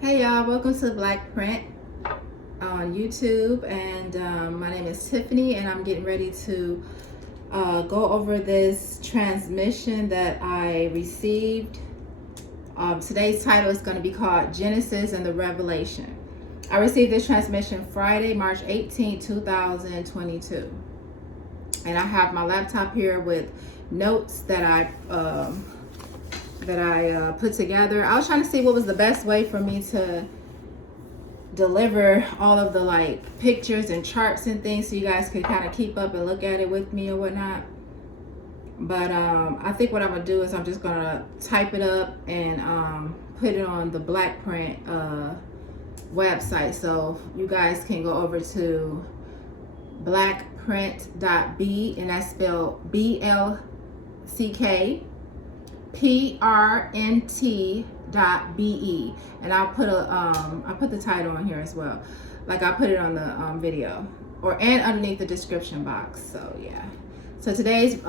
Hey y'all, welcome to Black Print on YouTube, and my name is Tiffany, and I'm getting ready to go over this transmission that I received. Today's title is going to be called Genesis and the Revelation. I received this transmission Friday, March 18, 2022, and I have my laptop here with notes that I put together. I was trying to see what was the best way for me to deliver all of the pictures and charts and things so you guys could kind of keep up and look at it with me or whatnot. But I think what I'm gonna do is I'm just gonna type it up and put it on the Black Print website, so you guys can go over to blackprint.b, and that's spelled BLCKPRNT.BE, and I'll put I put the title on here as well, like I put it on the video and underneath the description box. So yeah, so today's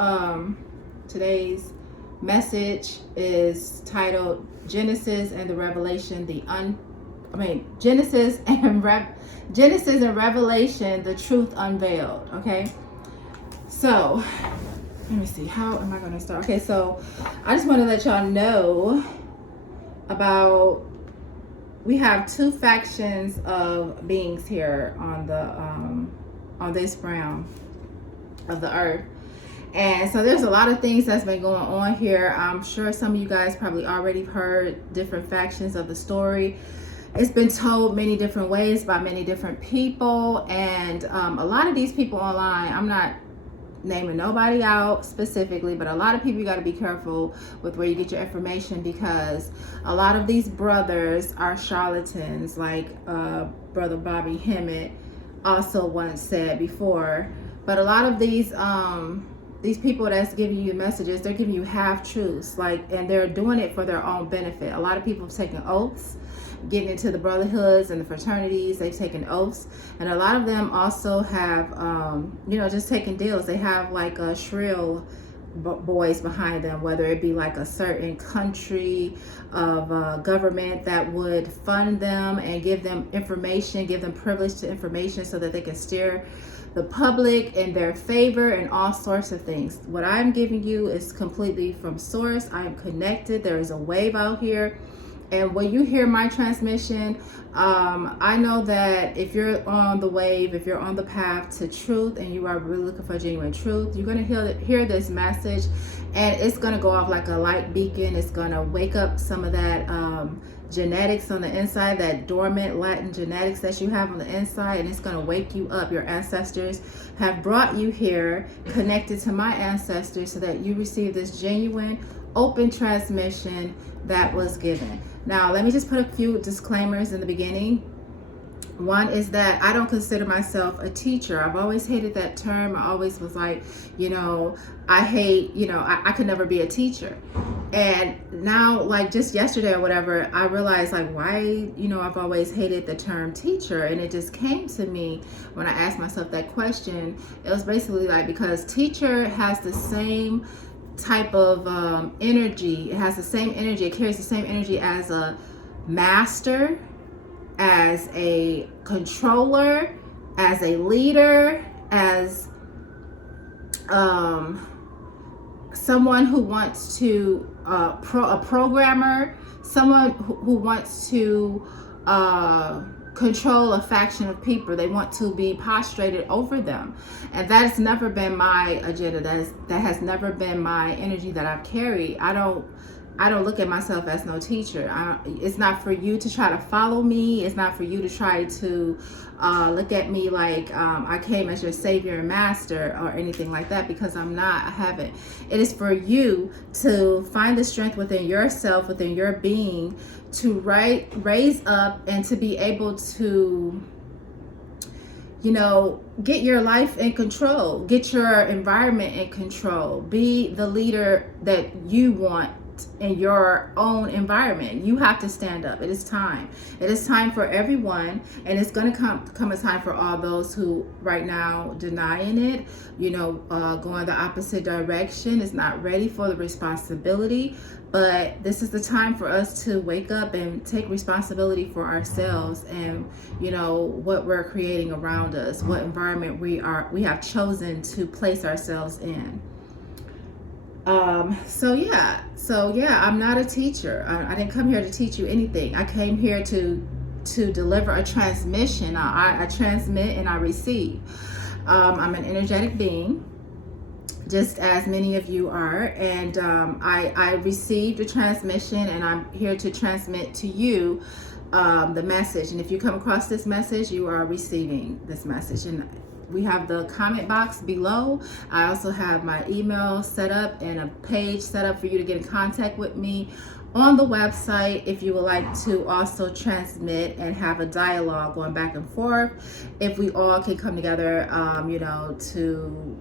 message is titled Genesis and the Revelation, Genesis and Revelation, the truth unveiled. Okay, so let me see, how am I going to start? Okay, so I just want to let y'all know about, we have two factions of beings here on the on this realm of the earth. And so there's a lot of things that's been going on here. I'm sure some of you guys probably already heard different factions of the story. It's been told many different ways by many different people, and a lot of these people online, I'm not naming nobody out specifically, but a lot of people, you got to be careful with where you get your information, because a lot of these brothers are charlatans, like brother Bobby Hemmett also once said before. But a lot of these people that's giving you messages, they're giving you half truths, and they're doing it for their own benefit. A lot of people have taken oaths getting into the brotherhoods and the fraternities. They've taken oaths, and a lot of them also have just taken deals. They have shrill boys behind them, whether it be like a certain country of government that would fund them and give them information, give them privilege to information, so that they can steer the public in their favor and all sorts of things. What I'm giving you is completely from source. I am connected. There is a wave out here. And when you hear my transmission, I know that if you're on the wave, if you're on the path to truth, and you are really looking for genuine truth, you're going to hear this message, and it's going to go off like a light beacon. It's going to wake up some of that genetics on the inside, that dormant Latin genetics that you have on the inside, and it's going to wake you up. Your ancestors have brought you here, connected to my ancestors, so that you receive this genuine, open transmission that was given. Now, let me just put a few disclaimers in the beginning. One is that I don't consider myself a teacher. I've always hated that term. I always was like, I hate, I could never be a teacher. And now, just yesterday or whatever, I realized why, I've always hated the term teacher. And it just came to me when I asked myself that question. It was basically because teacher has the same type of energy. It has the same energy. It carries the same energy as a master, as a controller, as a leader, as someone who wants to a programmer, someone who wants to control a faction of people. They want to be prostrated over them, and that has never been my agenda. That has never been my energy that I've carried. I don't look at myself as no teacher. It's not for you to try to follow me. It's not for you to try to look at me like I came as your savior and master or anything like that, because I'm not. I haven't. It is for you to find the strength within yourself, within your being, to raise up and to be able to, get your life in control, get your environment in control, be the leader that you want in your own environment. You have to stand up. It is time. It is time for everyone, and it's going to come a time for all those who right now denying it, going the opposite direction, is not ready for the responsibility But this is the time for us to wake up and take responsibility for ourselves and, you know, what we're creating around us, what environment we have chosen to place ourselves in. So yeah, I'm not a teacher. I didn't come here to teach you anything. I came here to deliver a transmission. I transmit and I receive. I'm an energetic being, just as many of you are, and I received a transmission, and I'm here to transmit to you the message. And if you come across this message, you are receiving this message. And we have the comment box below. I also have my email set up and a page set up for you to get in contact with me on the website if you would like to also transmit and have a dialogue going back and forth. If we all can come together, you know, to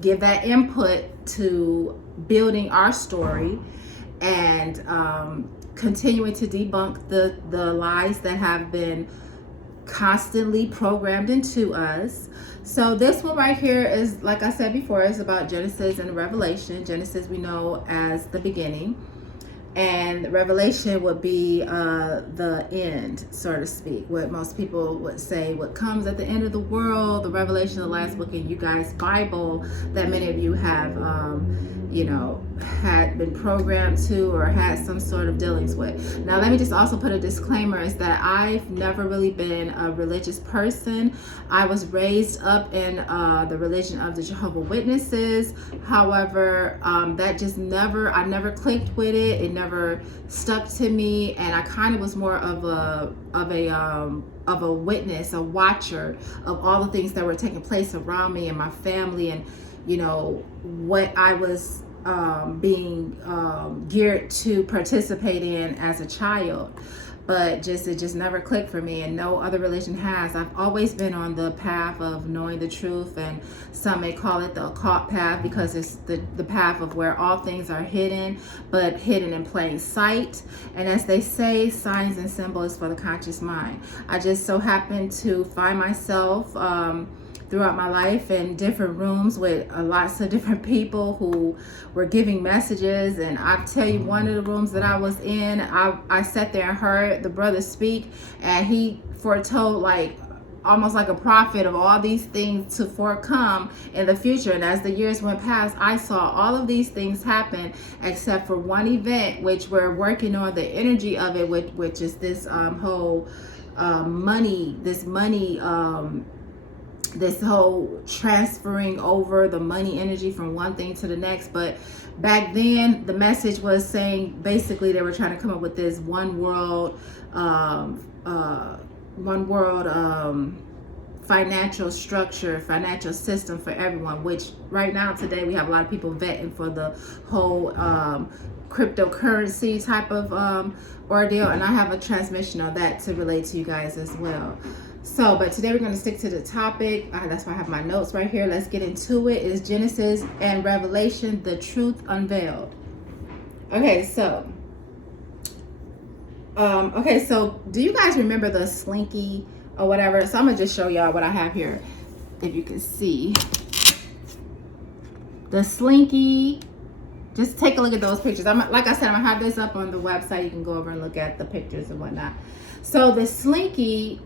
give that input to building our story and continuing to debunk the lies that have been constantly programmed into us. So this one right here is, like I said before, is about Genesis and Revelation. Genesis we know as the beginning, and Revelation would be the end, so to speak. What most people would say, what comes at the end of the world, the Revelation, the last book in you guys' Bible that many of you have, you know, had been programmed to or had some sort of dealings with. Now, let me just also put a disclaimer, is that I've never really been a religious person. I was raised up in the religion of the Jehovah's Witnesses. However, that just I never clicked with it. It never stuck to me, and I kind of was more of a witness, a watcher of all the things that were taking place around me and my family, and you know what I was being geared to participate in as a child. But it just never clicked for me, and no other religion has. I've always been on the path of knowing the truth, and some may call it the occult path, because it's the path of where all things are hidden, but hidden in plain sight. And as they say, signs and symbols for the conscious mind. I just so happen to find myself throughout my life in different rooms with lots of different people who were giving messages. And I tell you, one of the rooms that I was in, I sat there and heard the brother speak, and he foretold like almost like a prophet of all these things to forecome in the future. And as the years went past, I saw all of these things happen except for one event, which we're working on the energy of it, which is this whole this whole transferring over the money energy from one thing to the next. But back then the message was saying, basically they were trying to come up with this one world financial structure, financial system for everyone, which right now today we have a lot of people vetting for the whole cryptocurrency type of ordeal, and I have a transmission on that to relate to you guys as well. So, but today we're going to stick to the topic. That's why I have my notes right here. Let's get into it. It's Genesis and Revelation, the truth unveiled. Okay, so do you guys remember the Slinky or whatever? So I'm gonna just show y'all what I have here, if you can see the Slinky. Just take a look at those pictures. Like I said, I'm gonna have this up on the website. You can go over and look at the pictures and whatnot. So the Slinky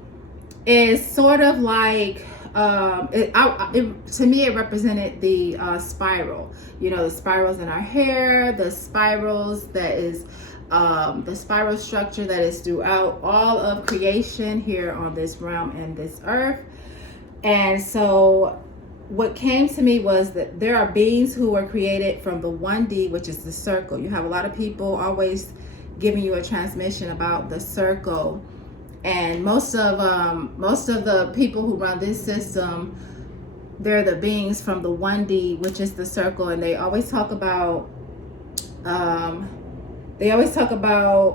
is sort of like to me it represented the spiral. You know, the spirals in our hair, the spirals that is the spiral structure that is throughout all of creation here on this realm and this earth. And so what came to me was that there are beings who were created from the 1D, which is the circle. You have a lot of people always giving you a transmission about the circle, and most of the people who run this system, they're the beings from the 1D, which is the circle. And they always talk about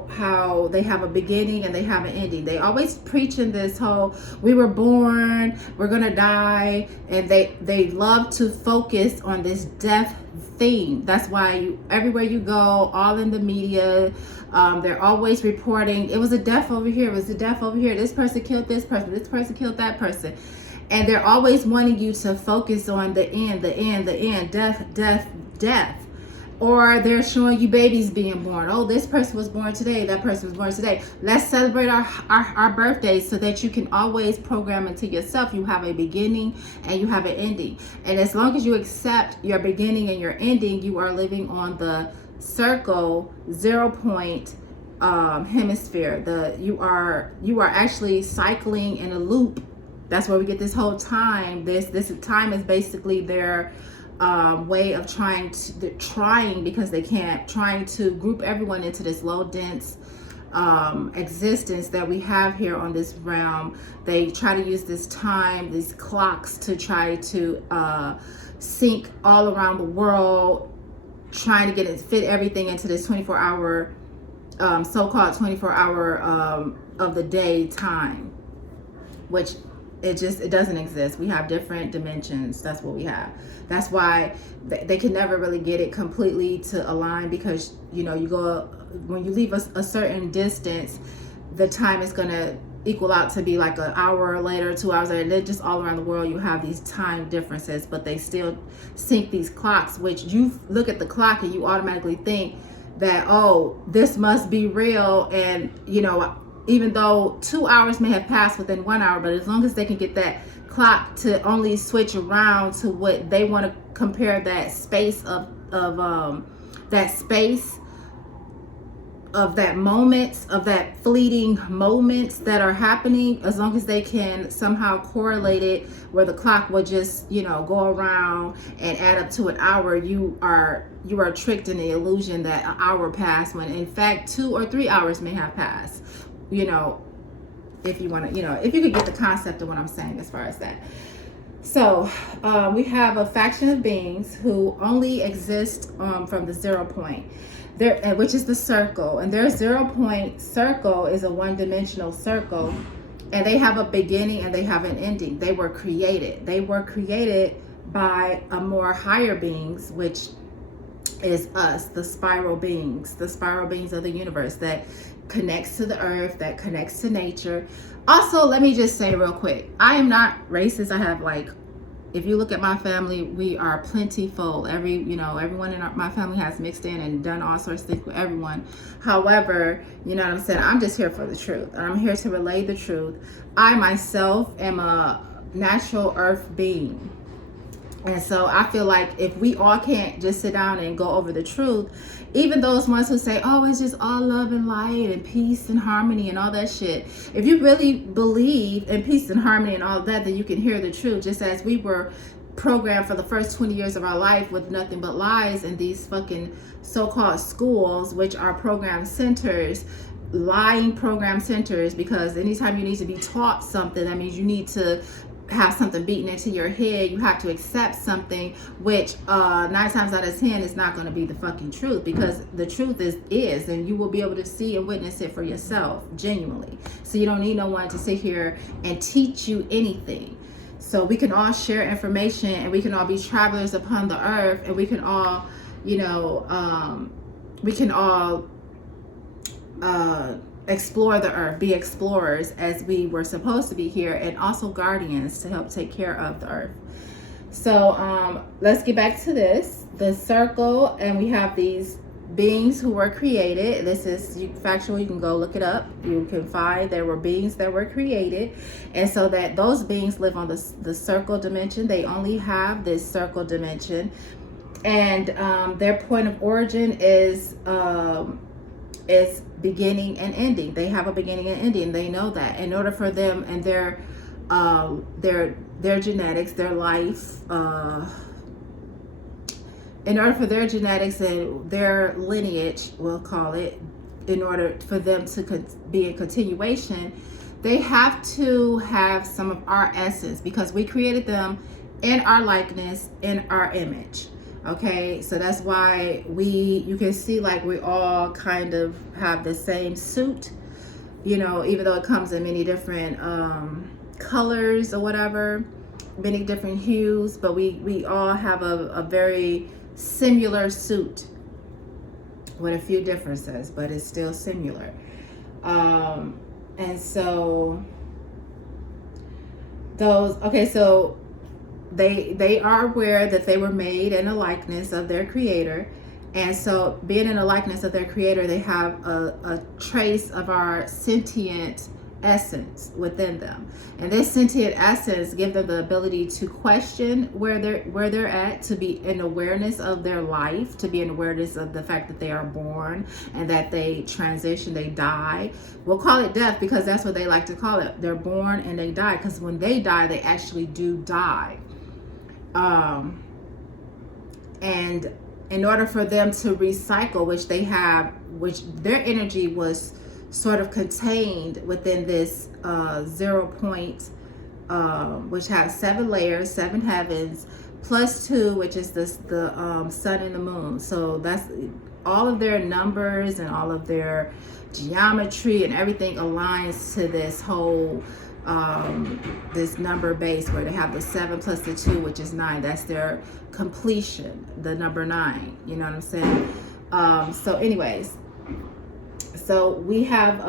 how they have a beginning and they have an ending. They always preaching this whole, we were born, we're gonna die, and they love to focus on this death theme. That's why everywhere you go, all in the media, they're always reporting, it was a death over here, it was a death over here, this person killed this person killed that person. And they're always wanting you to focus on the end, death. Or they're showing you babies being born. Oh, this person was born today. That person was born today. Let's celebrate our birthdays so that you can always program into yourself. You have a beginning and you have an ending. And as long as you accept your beginning and your ending, you are living on the circle 0 point hemisphere. You are actually cycling in a loop. That's where we get this whole time. This time is basically their way of trying because they can't, trying to group everyone into this low dense existence that we have here on this realm. They try to use this time, these clocks, to try to sync all around the world, trying to fit everything into this 24-hour so-called 24-hour of the day time, which it doesn't exist. We have different dimensions. That's what we have. That's why they can never really get it completely to align, because you know, when you leave a certain distance, the time is going to equal out to be like an hour later, 2 hours later. They're just all around the world. You have these time differences, but they still sync these clocks, which you look at the clock and you automatically think that, oh, this must be real. And you know, even though 2 hours may have passed within 1 hour, but as long as they can get that clock to only switch around to what they want to compare that space of that moments, of that fleeting moments that are happening, as long as they can somehow correlate it where the clock would just, you know, go around and add up to an hour, you are tricked in the illusion that an hour passed, when in fact 2 or 3 hours may have passed. You know, if you want to, you know, if you could get the concept of what I'm saying as far as that. So we have a faction of beings who only exist from the 0 point, which is the circle, and their 0 point circle is a one-dimensional circle, and they have a beginning and they have an ending. They were created by a more higher beings, which is us, the spiral beings of the universe, that connects to the earth, that connects to nature. Also, let me just say real quick, I am not racist. I have, like, if you look at my family, we are plentiful. Everyone in my family has mixed in and done all sorts of things with everyone. However, you know what I'm saying, I'm just here for the truth, and I'm here to relay the truth. I myself am a natural earth being. And so I feel like if we all can't just sit down and go over the truth, even those ones who say, oh, it's just all love and light and peace and harmony and all that shit, if you really believe in peace and harmony and all of that, then you can hear the truth. Just as we were programmed for the first 20 years of our life with nothing but lies in these fucking so-called schools, which are program centers, lying program centers, because anytime you need to be taught something, that means you need to have something beaten into your head. You have to accept something, which 9 times out of 10 is not going to be the fucking truth, because the truth is, and you will be able to see and witness it for yourself genuinely. So you don't need no one to sit here and teach you anything. So we can all share information, and we can all be travelers upon the earth, and we can all, you know, explore the earth, be explorers as we were supposed to be here, and also guardians to help take care of the earth. So let's get back to the circle, and we have these beings who were created. This is factual. You can go look it up. You can find there were beings that were created, and so that those beings live on the circle dimension. They only have this circle dimension, and their point of origin is beginning and ending. They have a beginning and ending. They know that. In order for them and their genetics, their life, in order for their genetics and their lineage, we'll call it, in order for them to be in continuation, they have to have some of our essence, because we created them in our likeness, in our image. Okay, so that's why you can see, like, we all kind of have the same suit, you know, even though it comes in many different colors or whatever, many different hues, but we all have a very similar suit with a few differences, but it's still similar. And so they are aware that they were made in a likeness of their creator, And so being in the likeness of their creator, they have a trace of our sentient essence within them. And this sentient essence give them the ability to question where they're at, to be in awareness of their life, to be in awareness of the fact that they are born and that they transition, they die. We'll call it death because that's what they like to call it. They're born and they die, because when they die, they actually do die. And in order for them to recycle, which they have, which their energy was sort of contained within this 0 point, which has 7 layers, 7 heavens, plus 2, which is the sun and the moon. So that's all of their numbers and all of their geometry and everything aligns to this whole this number base, where they have the 7 plus the 2, which is 9. That's their completion, the number 9. You know what I'm saying? So anyways, so we have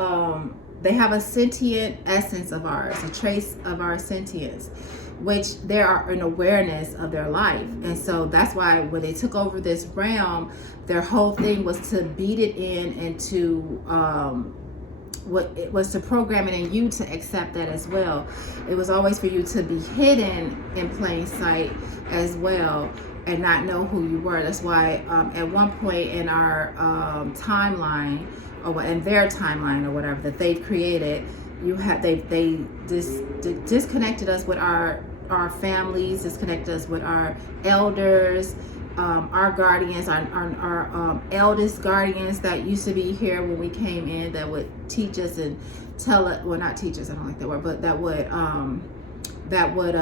they have a sentient essence of ours, a trace of our sentience, which they are an awareness of their life. And so that's why when they took over this realm, their whole thing was to beat it in and to what it was to program it in you to accept that as well. It was always for you to be hidden in plain sight as well and not know who you were. That's why at one point in our timeline, or in their timeline or whatever that they've created, they disconnected us with our families, disconnected us with our elders, our guardians, our eldest guardians that used to be here when we came in, that would teach us and tell us, well, not teach us, I don't like that word, but that would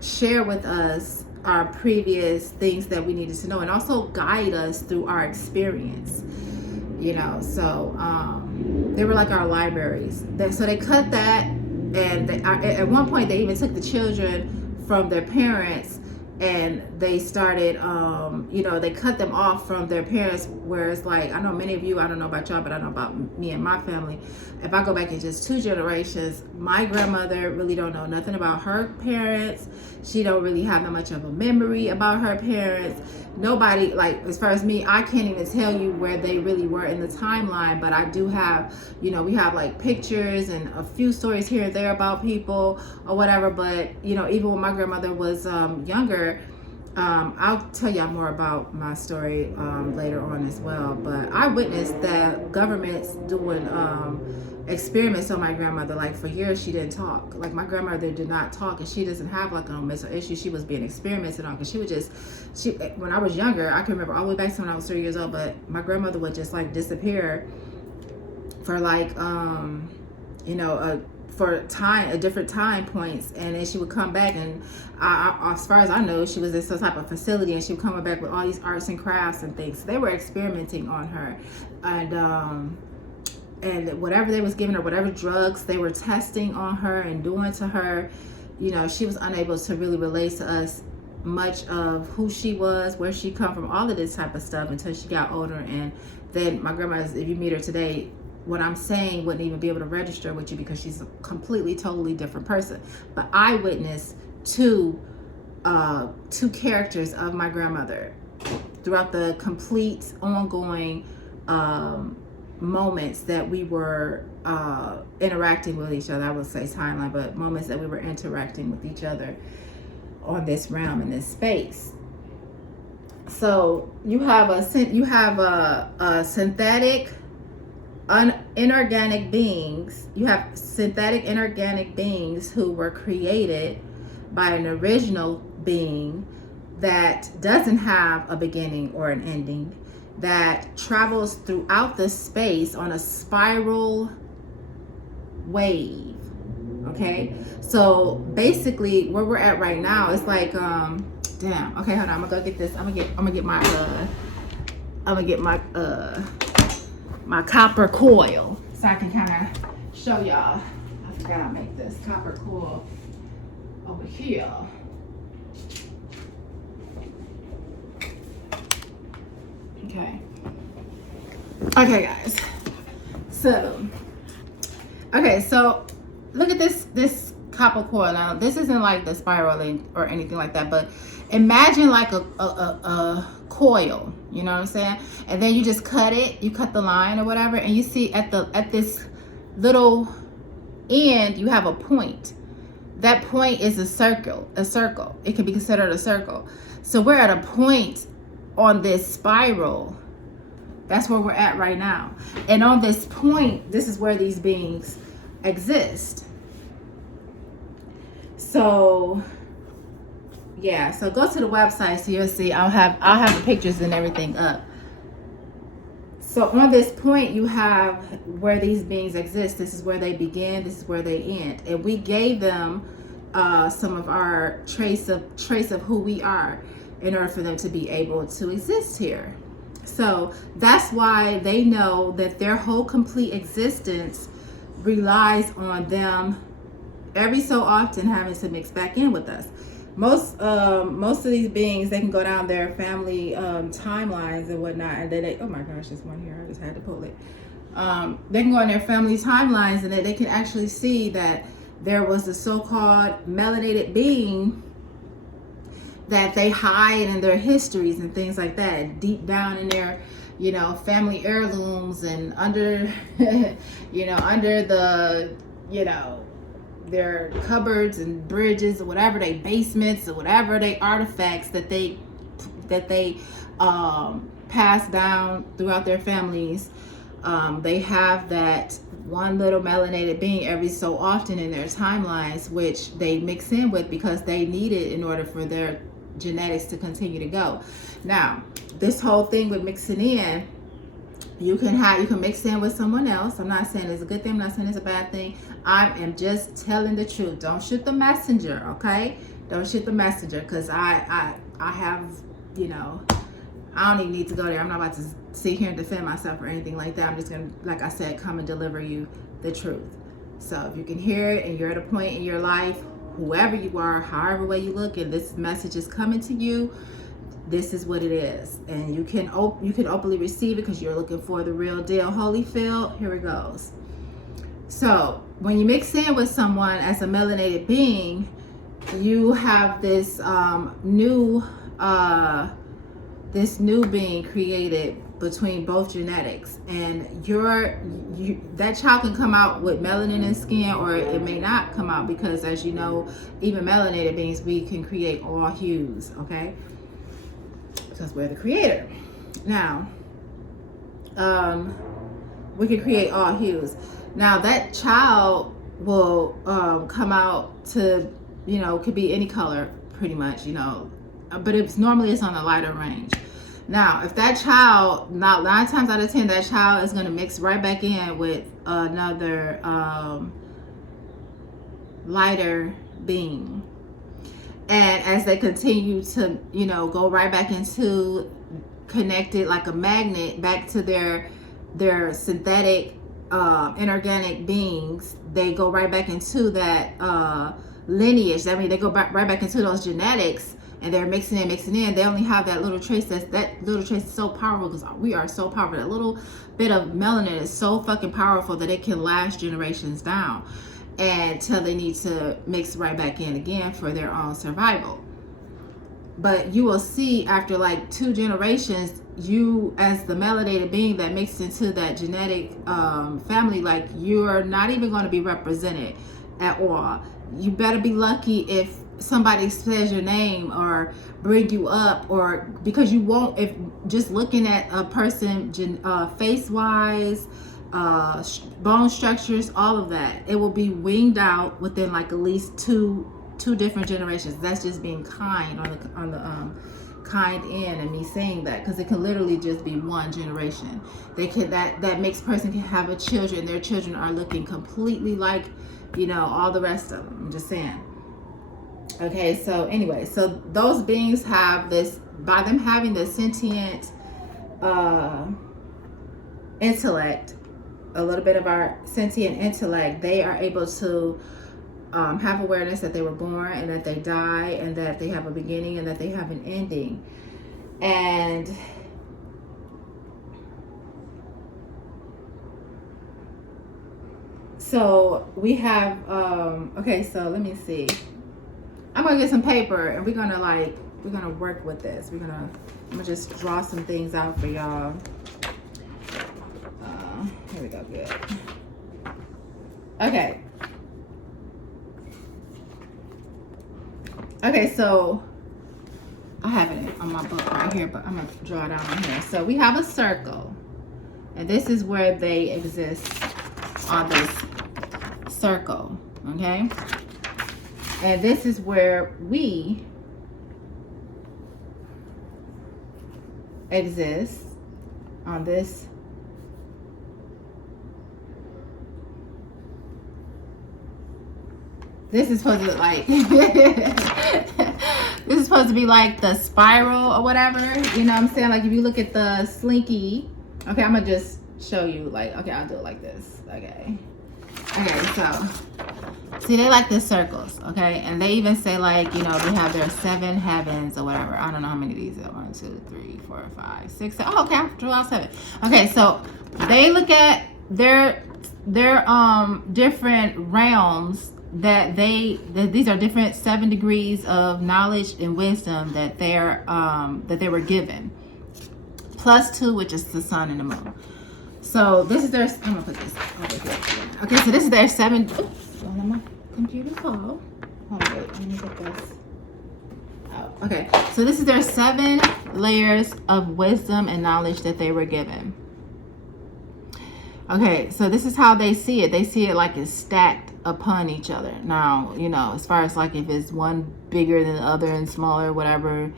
share with us our previous things that we needed to know, and also guide us through our experience. You know, so they were like our libraries. So they cut that, and at one point they even took the children from their parents, and they started, you know, they cut them off from their parents, where it's like, I know many of you, I don't know about y'all, but I know about me and my family. If I go back in just 2 generations, my grandmother really don't know nothing about her parents. She don't really have that much of a memory about her parents. Nobody, like, as far as me, I can't even tell you where they really were in the timeline, but I do have, you know, we have like pictures and a few stories here and there about people or whatever. But, you know, even when my grandmother was younger, I'll tell y'all more about my story later on as well. But I witnessed that governments doing experiments on my grandmother. Like for years she didn't talk. Like my grandmother did not talk, and she doesn't have like a mental issue. She was being experimented on, because she when I was younger, I can remember all the way back to when I was 3 years old, but my grandmother would just like disappear for like you know, for different time points, and then she would come back, and as far as I know, she was in some type of facility, and she would come back with all these arts and crafts and things. So they were experimenting on her, and whatever they was giving her, whatever drugs they were testing on her and doing to her, you know, she was unable to really relate to us much of who she was, where she come from, all of this type of stuff, until she got older. And then my grandma, if you meet her today, what I'm saying wouldn't even be able to register with you, because she's a completely, totally different person. But I witnessed two characters of my grandmother throughout the complete ongoing moments that we were interacting with each other. I would say timeline, but moments that we were interacting with each other on this realm, in this space. So you have a synthetic inorganic beings. You have synthetic inorganic beings who were created by an original being that doesn't have a beginning or an ending, that travels throughout the space on a spiral wave. Okay, so basically where we're at right now, it's like damn. Okay, hold on, I'm gonna go get this. I'm gonna get my copper coil, so I can kind of show y'all. I forgot I make this copper coil over here. Okay guys, so look at this copper coil. Now this isn't like the spiraling or anything like that, but imagine like a coil, you know what I'm saying? And then you just cut it, you cut the line or whatever, and you see at this little end, you have a point. That point is a circle. It can be considered a circle. So we're at a point on this spiral. That's where we're at right now. And on this point, this is where these beings exist. So yeah, so go to the website so you'll see. I'll have the pictures and everything up. So on this point, you have where these beings exist. This is where they begin. This is where they end. And we gave them some of our trace of who we are in order for them to be able to exist here. So that's why they know that their whole complete existence relies on them every so often having to mix back in with us. Most of these beings, they can go down their family timelines and whatnot, and then they, oh my gosh, there's one here, I just had to pull it. They can go on their family timelines, and they can actually see that there was a so-called melanated being that they hide in their histories and things like that, deep down in their, you know, family heirlooms, and under you know, under the, you know, their cupboards and bridges or whatever, they basements or whatever they artifacts that they pass down throughout their families. They have that one little melanated being every so often in their timelines, which they mix in with because they need it in order for their genetics to continue to go. Now, this whole thing with mixing in, you can mix in with someone else. I'm not saying it's a good thing, I'm not saying it's a bad thing. I am just telling the truth. Don't shoot the messenger, okay? Don't shoot the messenger, because I have, you know, I don't even need to go there. I'm not about to sit here and defend myself or anything like that. I'm just gonna, like I said, come and deliver you the truth. So if you can hear it and you're at a point in your life, whoever you are, however way you look, and this message is coming to you, this is what it is. And you can openly receive it because you're looking for the real deal. Holyfield, here it goes. So when you mix in with someone as a melanated being, you have this new being created between both genetics, and that child can come out with melanin in skin, or it may not come out, because as you know, even melanated beings, we can create all hues, okay? Because we're the creator. Now, we can create all hues. Now that child will come out to, you know, could be any color pretty much, you know, but it's normally on the lighter range. Now, if that child, now 9 times out of 10, that child is going to mix right back in with another lighter being. And as they continue to, you know, go right back into connected like a magnet back to their synthetic inorganic beings, they go right back into that lineage. I mean, they go right back into those genetics, and they're mixing in. They only have that little trace. That little trace is so powerful, because we are so powerful. That little bit of melanin is so fucking powerful that it can last generations down, until they need to mix right back in again for their own survival. But you will see after like 2 generations, you as the melanated being that mixed into that genetic family, like you're not even going to be represented at all. You better be lucky if somebody says your name or bring you up, or because you won't, if just looking at a person face wise, bone structures, all of that, it will be winged out within like at least two different generations. That's just being kind on the kind end, and me saying that, because it can literally just be 1 generation. They can, that mixed person can have a children, their children are looking completely like, you know, all the rest of them. I'm just saying. Okay, so anyway, so those beings have this, by them having the sentient intellect, a little bit of our sentient intellect, they are able to have awareness that they were born, and that they die, and that they have a beginning, and that they have an ending. And so we have okay, so let me see, I'm gonna get some paper, and we're gonna like work with this. I'm gonna just draw some things out for y'all. Here we go. Good. Okay. Okay, so I have it on my book right here, but I'm gonna draw it out on here. So we have a circle, and this is where they exist on this circle, okay? And this is where we exist on this. This is supposed to look like this is supposed to be like the spiral or whatever. You know what I'm saying? Like if you look at the Slinky. Okay, I'm gonna just show you like, okay, I'll do it like this. Okay. Okay, so see, they like the circles, okay? And they even say like, you know, they have their 7 heavens or whatever. I don't know how many of these are. 1, 2, 3, 4, 5, 6, 7. Oh, okay, I drew out 7. Okay, so they look at their different realms that these are different 7 degrees of knowledge and wisdom that they were given, +2, which is the sun and the moon. So this is their, I'm gonna put this over here. Okay, so this is their 7. Oops, don't let my computer fall. Oh wait, let me get this out. Okay, so this is their 7 layers of wisdom and knowledge that they were given. Okay, so this is how they see it. They see it like it's stacked upon each other. Now, you know, as far as like if it's one bigger than the other and smaller, whatever,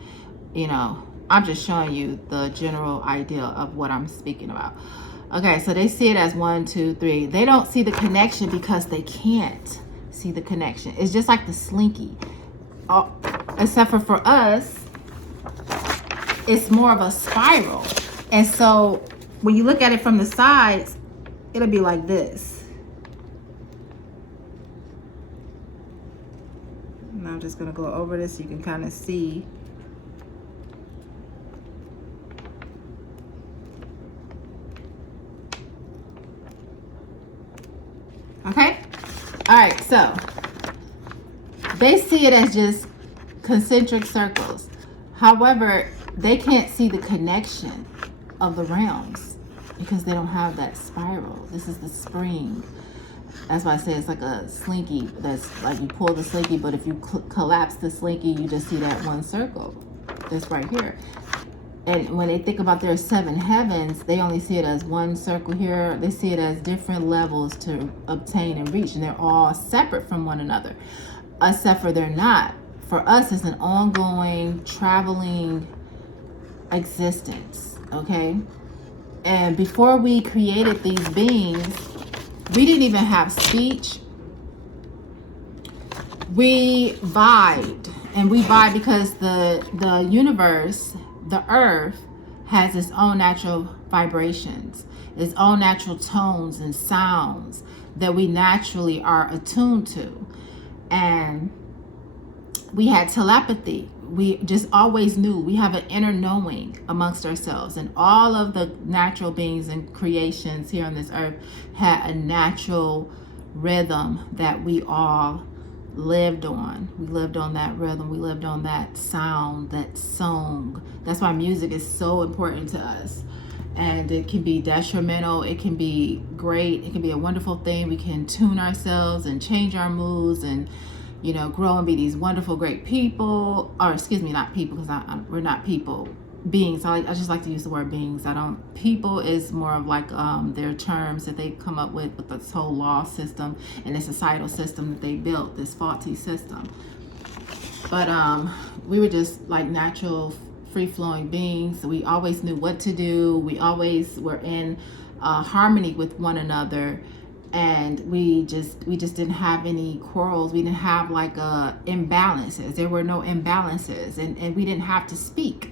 you know, I'm just showing you the general idea of what I'm speaking about. Okay, so they see it as 1, 2, 3. They don't see the connection because they can't see the connection. It's just like the Slinky. Except for us, it's more of a spiral. And so when you look at it from the sides, it'll be like this. And I'm just gonna go over this so you can kind of see. Okay? All right, so they see it as just concentric circles. However, they can't see the connection of the realms because they don't have that spiral. This is the spring. That's why I say it's like a Slinky. That's like you pull the Slinky, but if you collapse the Slinky, you just see that one circle. That's right here. And when they think about their 7 heavens, they only see it as one circle here. They see it as different levels to obtain and reach, and they're all separate from one another. Except for they're not. For us, it's an ongoing, traveling existence, okay? And before we created these beings, we didn't even have speech. We vibed, and we vibe because the universe, the earth, has its own natural vibrations, its own natural tones and sounds that we naturally are attuned to. And we had telepathy. We just always knew. We have an inner knowing amongst ourselves. And all of the natural beings and creations here on this earth had a natural rhythm that we all lived on. We lived on that rhythm. We lived on that sound, that song. That's why music is so important to us. And it can be detrimental. It can be great. It can be a wonderful thing. We can tune ourselves and change our moods and, you know, grow and be these wonderful, great people. Or excuse me, not people, because we're not people. Beings. I just like to use the word beings. People is more of like their terms that they come up with this whole law system and the societal system that they built, this faulty system. But we were just like natural, free-flowing beings. So we always knew what to do. We always were in harmony with one another. And we just didn't have any quarrels. We didn't have like imbalances. There were no imbalances, and we didn't have to speak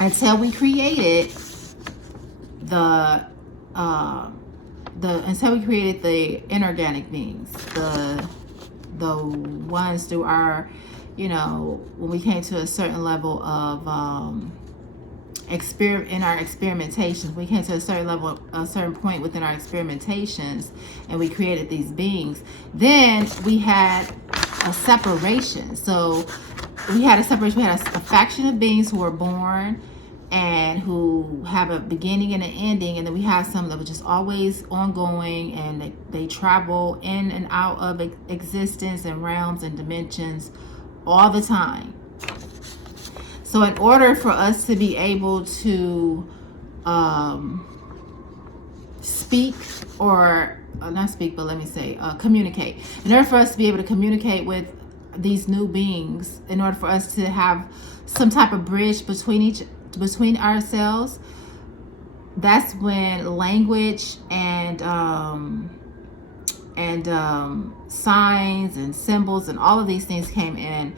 until we created the inorganic beings, the ones through our, you know, when we came to a certain level of in our experimentations. We came to a certain level, a certain point within our experimentations, and we created these beings. Then we had a separation. So we had a separation. We had a faction of beings who were born and who have a beginning and an ending, and then we have some that were just always ongoing, and they travel in and out of existence and realms and dimensions all the time. So in order for us to be able to speak, or not speak, but let me say communicate, in order for us to be able to communicate with these new beings, in order for us to have some type of bridge between ourselves, that's when language and signs and symbols and all of these things came in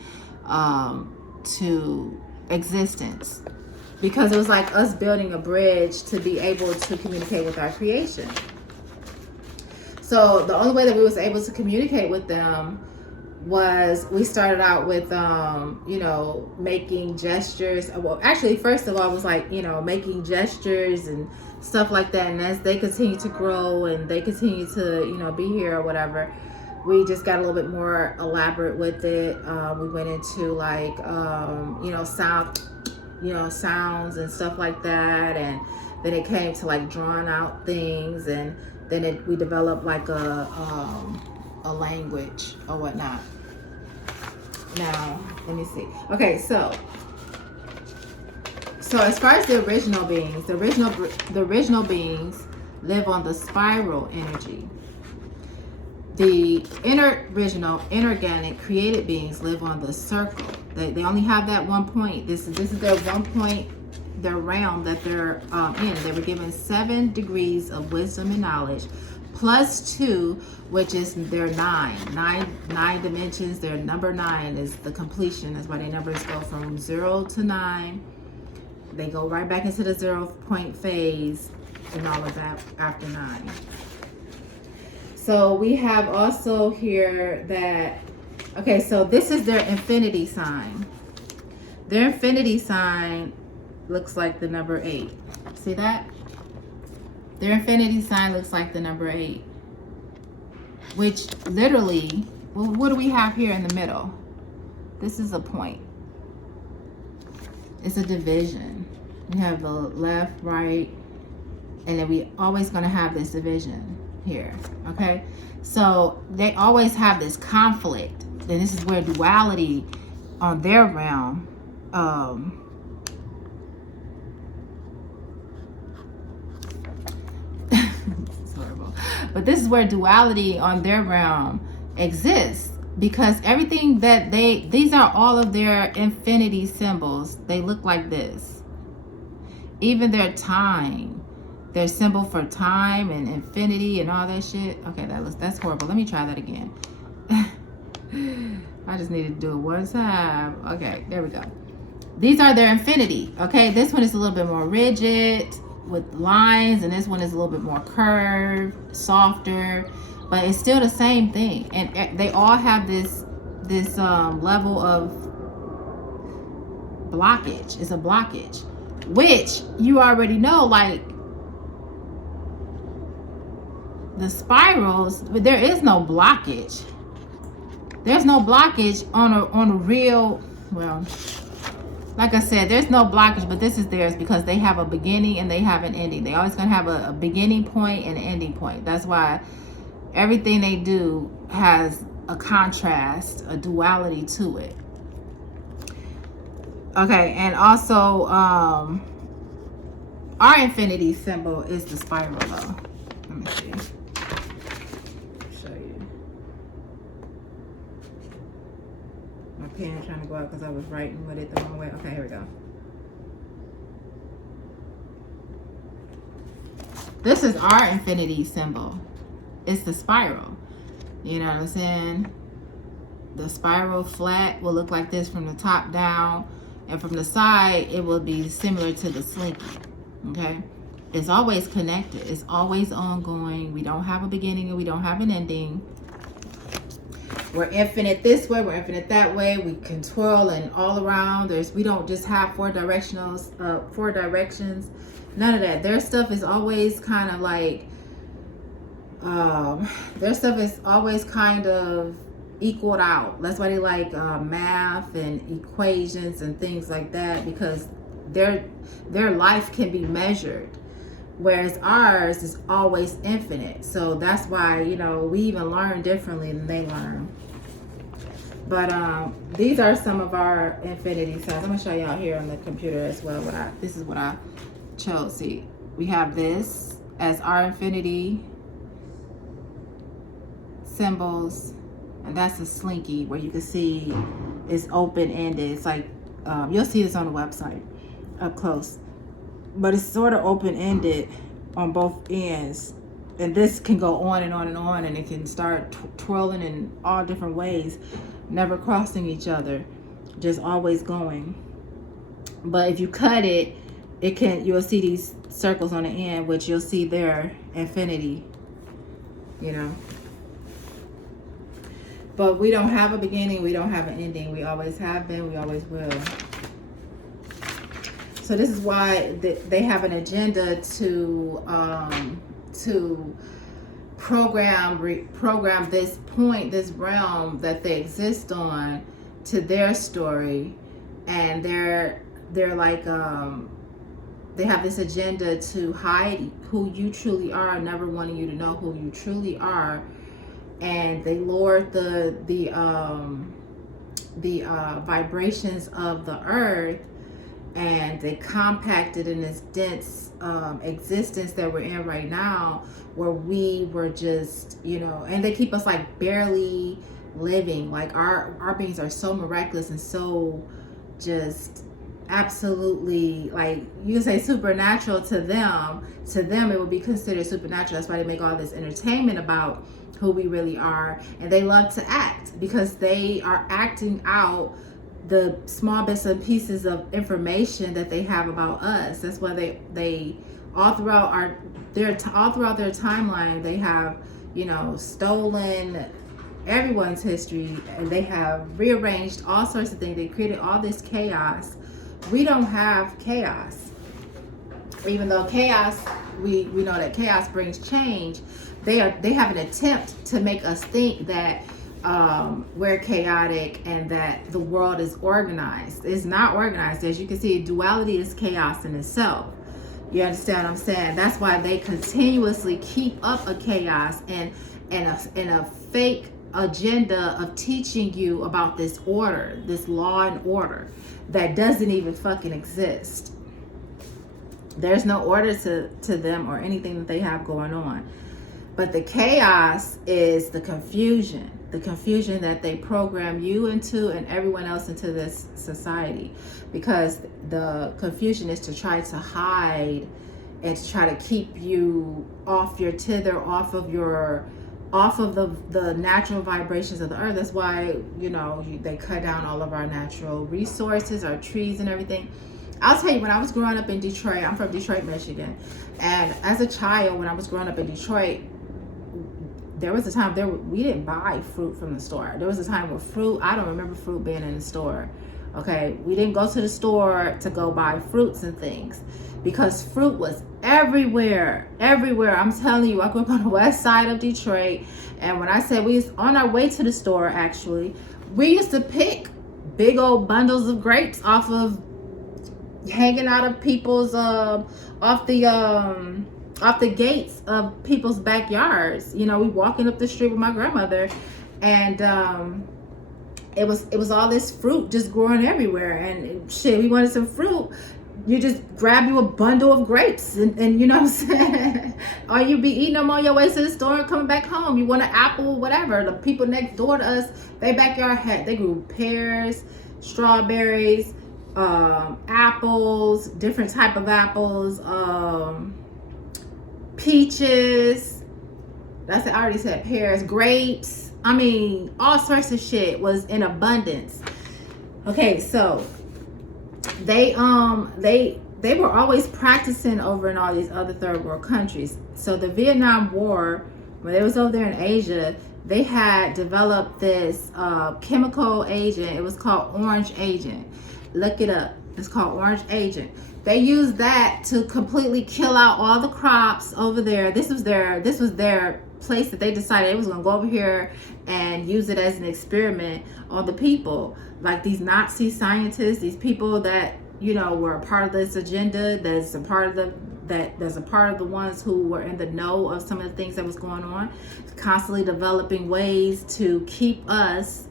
to existence, because it was like us building a bridge to be able to communicate with our creation. So the only way that we was able to communicate with them was we started out with you know, making gestures. Well, actually, first of all, it was like, you know, making gestures and stuff like that. And as they continue to grow and they continue to, you know, be here or whatever, we just got a little bit more elaborate with it. We went into like you know, sounds and stuff like that, and then it came to like drawing out things, and then we developed like a language or whatnot. Now, let me see. Okay, so as far as the original beings, the original beings live on the spiral energy. The original inorganic created beings live on the circle. They only have that one point. This is their one point, their realm that they're in. They were given 7 degrees of wisdom and knowledge, plus 2, which is their 9 dimensions. Their number 9 is the completion. That's why their numbers go from 0 to 9. They go right back into the 0 point phase and all of that after 9. So we have also here that, okay, so this is their infinity sign. Their infinity sign looks like the number 8. See that? Their infinity sign looks like the number 8. Which literally, well, what do we have here in the middle? This is a point. It's a division. We have the left, right, and then we always going to have this division here. Okay, so they always have this conflict, and this is where duality on their realm it's horrible, but this is where duality on their realm exists, because everything that these are all of their infinity symbols. They look like this. Even their time, their symbol for time and infinity and all that shit. Okay, that's horrible. Let me try that again. I just needed to do it one time. Okay, there we go. These are their infinity. Okay, this one is a little bit more rigid with lines, and this one is a little bit more curved, softer, but it's still the same thing. And they all have this level of blockage. It's a blockage, which you already know, like the spirals, but there is no blockage. There's no blockage on a real, well, like I said, there's no blockage, but this is theirs because they have a beginning and they have an ending. They always gonna have a beginning point and an ending point. That's why everything they do has a contrast, a duality to it. Okay, and also our infinity symbol is the spiral though. Let me see. Show you. My pen is trying to go out because I was writing with it the wrong way. Okay, here we go. This is our infinity symbol. It's the spiral. You know what I'm saying? The spiral flat will look like this from the top down, and from the side it will be similar to the Slinky. Okay, it's always connected. It's always ongoing. We don't have a beginning and we don't have an ending. We're infinite this way, we're infinite that way. We can twirl and all around. We don't just have four directions. None of that. Their stuff is always kind of like their stuff is always kind of equaled out. That's why they like math and equations and things like that, because their life can be measured, whereas ours is always infinite. So that's why, you know, we even learn differently than they learn. But these are some of our infinity signs. I'm gonna show y'all here on the computer as well. This is what I chose. See, we have this as our infinity symbols, and that's a Slinky, where you can see it's open-ended. It's like you'll see this on the website up close, but it's sort of open-ended on both ends, and this can go on and on and on, and it can start twirling in all different ways, never crossing each other, just always going. But if you cut it, you'll see these circles on the end, which you'll see their infinity, you know. But we don't have a beginning, we don't have an ending. We always have been, we always will. So this is why they have an agenda to program this point, this realm that they exist on, to their story. And they're like they have this agenda to hide who you truly are, never wanting you to know who you truly are. And they lowered the vibrations of the earth, and they compacted in this dense existence that we're in right now, where we were just, you know, and they keep us like barely living. Like our beings are so miraculous and so just absolutely, like, you can say supernatural to them. To them it would be considered supernatural. That's why they make all this entertainment about who we really are. And they love to act, because they are acting out the small bits and pieces of information that they have about us. That's why they all throughout their timeline, they have, you know, stolen everyone's history, and they have rearranged all sorts of things. They created all this chaos. We don't have chaos, even though chaos, we know that chaos brings change. They have an attempt to make us think that we're chaotic and that the world is organized. It's not organized. As you can see, duality is chaos in itself. You understand what I'm saying? That's why they continuously keep up a chaos and a fake agenda of teaching you about this order, this law and order that doesn't even fucking exist. There's no order to them or anything that they have going on. But the chaos is the confusion that they program you into and everyone else into this society, because the confusion is to try to hide and to try to keep you off your tether, off of the natural vibrations of the earth. That's why, you know, they cut down all of our natural resources, our trees and everything. I'll tell you, when I was growing up in Detroit, I'm from Detroit, Michigan, and as a child, when I was growing up in Detroit, there was a time we didn't buy fruit from the store. There was a time where fruit, I don't remember fruit being in the store. Okay, we didn't go to the store to go buy fruits and things, because fruit was everywhere. I'm telling you, I grew up on the west side of Detroit, and when I said we was on our way to the store, actually, we used to pick big old bundles of grapes off of hanging out of people's off the gates of people's backyards. You know, we walking up the street with my grandmother, and it was all this fruit just growing everywhere. And shit, we wanted some fruit, you just grab you a bundle of grapes, and you know what I'm saying, or you be eating them on your way to the store and coming back home. You want an apple, whatever. The people next door to us, their backyard they grew pears, strawberries, apples, different type of apples, peaches, I already said pears, grapes. I mean, all sorts of shit was in abundance. Okay, so they were always practicing over in all these other third world countries. So the Vietnam War, when they was over there in Asia, they had developed this chemical agent. It was called orange agent. Look it up. It's called orange agent. They used that to completely kill out all the crops over there. This was their place that they decided they was going to go over here and use it as an experiment on the people. Like these Nazi scientists, these people that, you know, were a part of this agenda, there's a part of the ones who were in the know of some of the things that was going on, constantly developing ways to keep us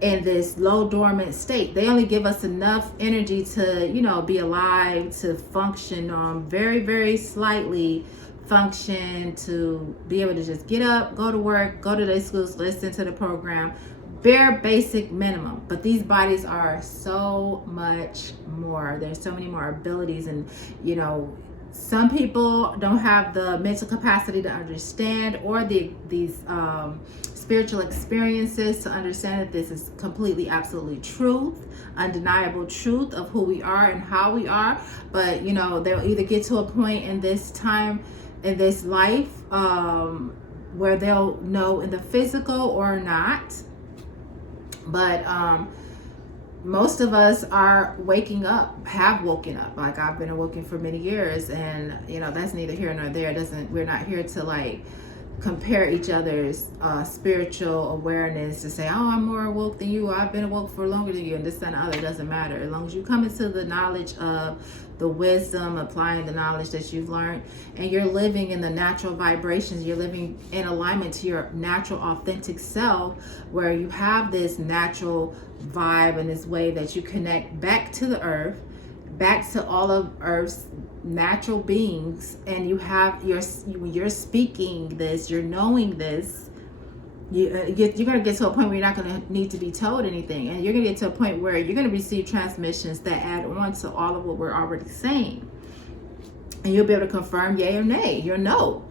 in this low dormant state. They only give us enough energy to, you know, be alive, to function very, very slightly function, to be able to just get up, go to work, go to their schools, listen to the program, bare basic minimum. But these bodies are so much more. There's so many more abilities, and, you know, some people don't have the mental capacity to understand, or these spiritual experiences to understand that this is completely, absolutely truth, undeniable truth of who we are and how we are. But, you know, they'll either get to a point in this time, in this life, where they'll know in the physical or not. But most of us are waking up, have woken up. Like, I've been awoken for many years, and, you know, that's neither here nor there. We're not here to like compare each other's spiritual awareness to say, oh, I'm more awoke than you, I've been awoke for longer than you, and this and the other. It doesn't matter. As long as you come into the knowledge of the wisdom, applying the knowledge that you've learned, and you're living in the natural vibrations, you're living in alignment to your natural authentic self, where you have this natural vibe and this way that you connect back to the earth, back to all of Earth's natural beings, and you have you're speaking this, you're knowing this, you're going to get to a point where you're not going to need to be told anything, and you're going to get to a point where you're going to receive transmissions that add on to all of what we're already saying, and you'll be able to confirm yay or nay, your no.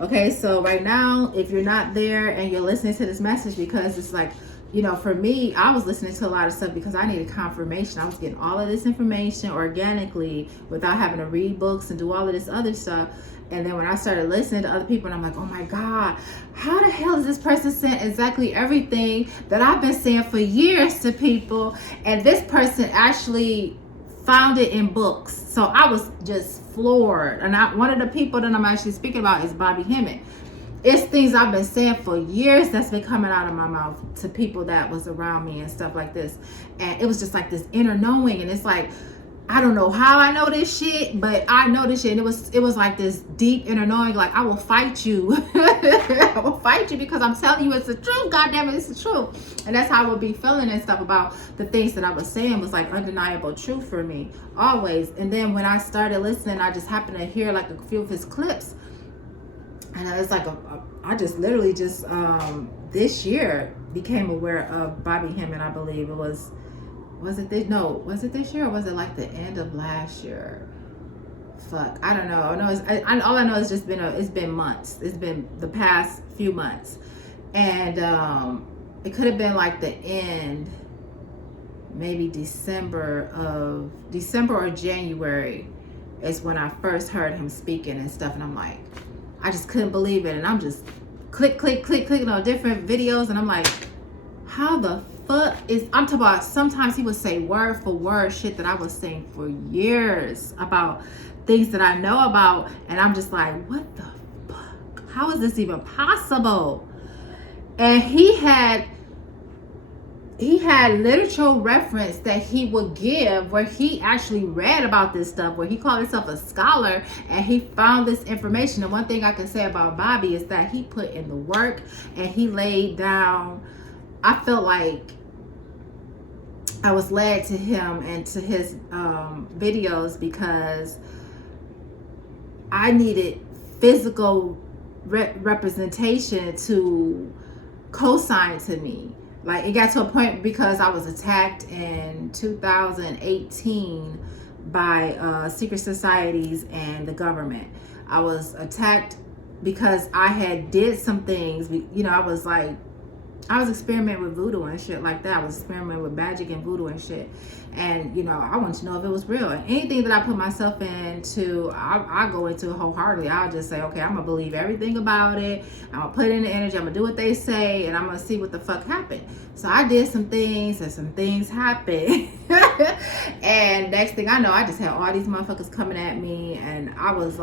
Okay, so right now, if you're not there and you're listening to this message, because it's like, you know, for me, I was listening to a lot of stuff because I needed confirmation. I was getting all of this information organically without having to read books and do all of this other stuff. And then when I started listening to other people, and I'm like, oh my God, how the hell is this person saying exactly everything that I've been saying for years to people? And this person actually found it in books. So I was just floored. And one of the people that I'm actually speaking about is Bobby Hemmett. It's things I've been saying for years that's been coming out of my mouth to people that was around me and stuff like this. And it was just like this inner knowing. And it's like, I don't know how I know this shit, but I know this shit. And it was like this deep inner knowing, like, I will fight you. I will fight you because I'm telling you it's the truth. God damn it, it's the truth. And that's how I would be feeling and stuff about the things that I was saying was like undeniable truth for me, always. And then when I started listening, I just happened to hear like a few of his clips. And it's like, I just literally just this year became aware of Bobby Hemmett. I believe was it this year, or was it like the end of last year? Fuck, I don't know. No, all I know is it's been months. It's been the past few months, and it could have been like the end, maybe December or January is when I first heard him speaking and stuff, and I'm like, I just couldn't believe it. And I'm just clicking on different videos, and I'm like, how the fuck I'm talking about, sometimes he would say word for word shit that I was saying for years about things that I know about, and I'm just like, what the fuck? How is this even possible? And he had literature reference that he would give where he actually read about this stuff, where he called himself a scholar and he found this information. And one thing I can say about Bobby is that he put in the work and he laid down. I felt like I was led to him and to his videos because I needed physical representation to co-sign to me. Like, it got to a point because I was attacked in 2018 by secret societies and the government. I was attacked because I had did some things. You know, I was experimenting with voodoo and shit like that. I was experimenting with magic and voodoo and shit. And, you know, I wanted to know if it was real. And anything that I put myself into, I go into wholeheartedly. I'll just say, okay, I'm going to believe everything about it. I'm going to put in the energy. I'm going to do what they say. And I'm going to see what the fuck happened. So I did some things and some things happened. And next thing I know, I just had all these motherfuckers coming at me, and I was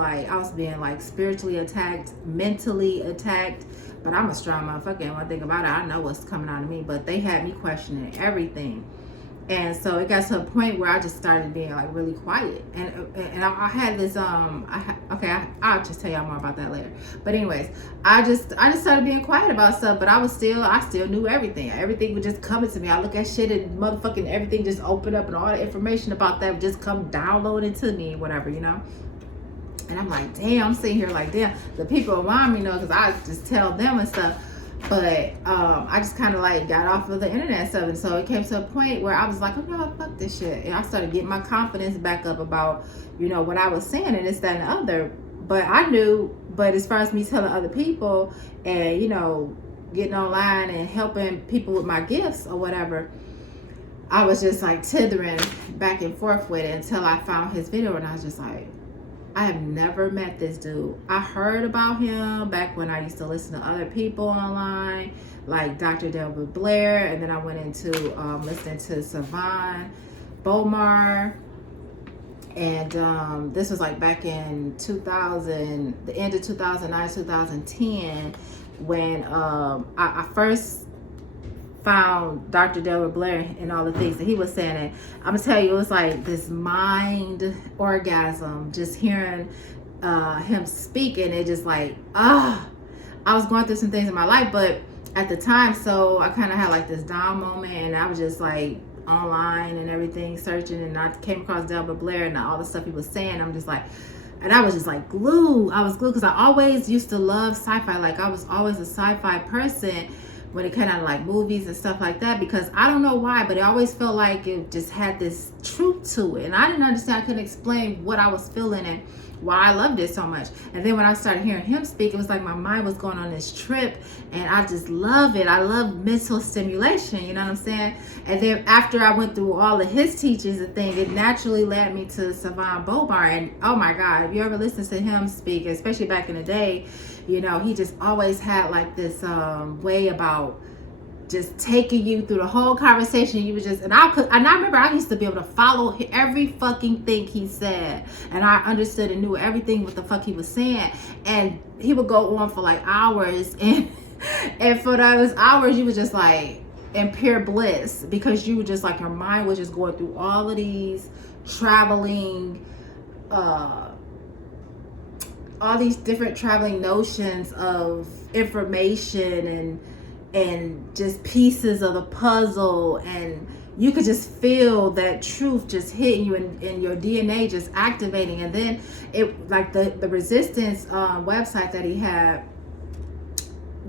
being like spiritually attacked, mentally attacked. But I'm a strong motherfucker, and one thing about it, I know what's coming out of me. But they had me questioning everything. And so it got to a point where I just started being like really quiet, and I had this I'll just tell y'all more about that later. But anyways, I just started being quiet about stuff, but I still knew everything. Everything would just come to me. I look at shit and motherfucking everything just open up, and all the information about that would just come downloading to me, whatever, you know. And I'm like, damn, I'm sitting here like, damn, the people around me know, because I just tell them and stuff. But I just kind of like got off of the internet and stuff. And so it came to a point where I was like, oh no, fuck this shit. And I started getting my confidence back up about, you know, what I was saying and this, that, and the other. But I knew, but as far as me telling other people and, you know, getting online and helping people with my gifts or whatever, I was just like tithering back and forth with it until I found his video. And I was just like, I have never met this dude. I heard about him back when I used to listen to other people online, like Dr. Delbert Blair, and then I went into listening to Savan Bomar, and this was like back in 2000, the end of 2009, 2010, when I first found Dr. Delbert Blair and all the things that he was saying. And I'm gonna tell you, it was like this mind orgasm just hearing him speak, and it just like I was going through some things in my life, but at the time, so I kind of had like this down moment, and I was just like online and everything searching, and I came across Delbert Blair and all the stuff he was saying. I'm just like, and I was just like glued. I was glued because I always used to love sci-fi. Like I was always a sci-fi person when it came out of like movies and stuff like that, because I don't know why, but it always felt like it just had this truth to it, and I didn't understand. I couldn't explain what I was feeling and why I loved it so much. And then when I started hearing him speak, it was like my mind was going on this trip, and I just love it. I love mental stimulation, you know what I'm saying? And then after I went through all of his teachings and things, it naturally led me to Savan Bomar. And oh my God, if you ever listen to him speak, especially back in the day, you know, he just always had like this way about just taking you through the whole conversation. You was just, and I remember I used to be able to follow every fucking thing he said, and I understood and knew everything what the fuck he was saying. And he would go on for like hours, and for those hours you were just like in pure bliss, because you were just like, your mind was just going through all of these traveling all these different traveling notions of information and just pieces of the puzzle, and you could just feel that truth just hitting you, and your DNA just activating. And then it, like the resistance website that he had,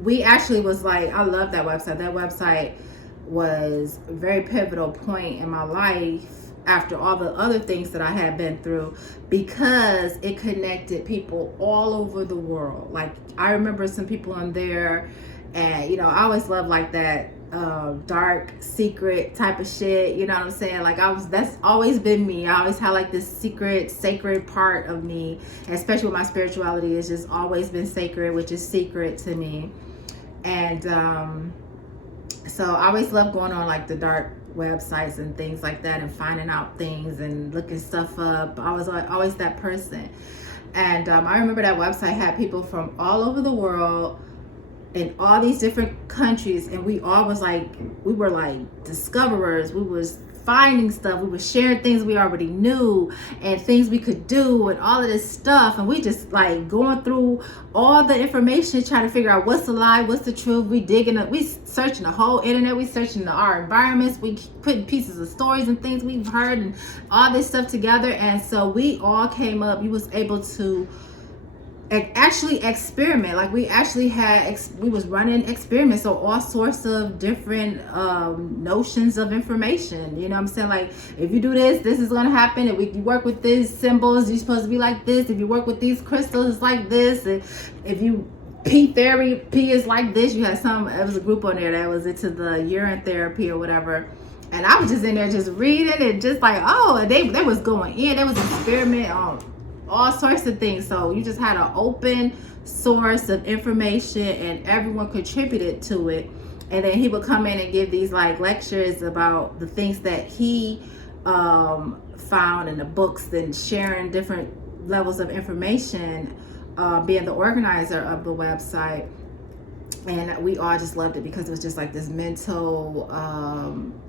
we actually was like, I love that website. That website was a very pivotal point in my life after all the other things that I had been through, because it connected people all over the world. Like I remember some people on there, and you know, I always love like that dark secret type of shit, you know what I'm saying? Like that's always been me. I always had like this secret, sacred part of me, and especially with my spirituality, it's just always been sacred, which is secret to me. And so I always love going on like the dark websites and things like that, and finding out things and looking stuff up. I was always that person. And I remember that website had people from all over the world in all these different countries, and we were like discoverers. We was finding stuff, we were sharing things we already knew and things we could do and all of this stuff, and we just like going through all the information trying to figure out what's the lie, what's the truth. We digging up, we searching the whole internet, we searching our environments, we putting pieces of stories and things we've heard and all this stuff together. And so we all came up, you was able to actually experiment. Like we actually had we was running experiments, so all sorts of different notions of information, you know what I'm saying? Like if you do this, this is gonna happen. If you work with these symbols, you're supposed to be like this. If you work with these crystals, it's like this. And if you P is like this. You had it was a group on there that was into the urine therapy or whatever. And I was just in there just reading and just like, oh, and they was going in. There was an experiment on all sorts of things. So you just had an open source of information, and everyone contributed to it. And then he would come in and give these like lectures about the things that he found in the books, and sharing different levels of information, being the organizer of the website. And we all just loved it because it was just like this mental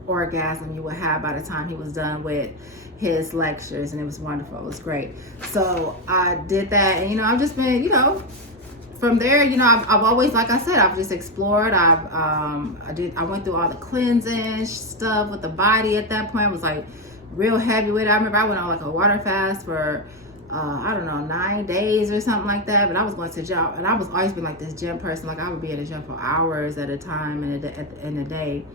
orgasm you would have by the time he was done with his lectures, and it was wonderful. It was great. So I did that, and I've just been, from there, I've always, like I said, I've just explored. I went through all the cleansing stuff with the body. At that point, it was like real heavy with it. I remember I went on like a water fast for I don't know, 9 days or something like that. But I was going to gym, and I was always been like this gym person. Like I would be at a gym for hours at a time in a day.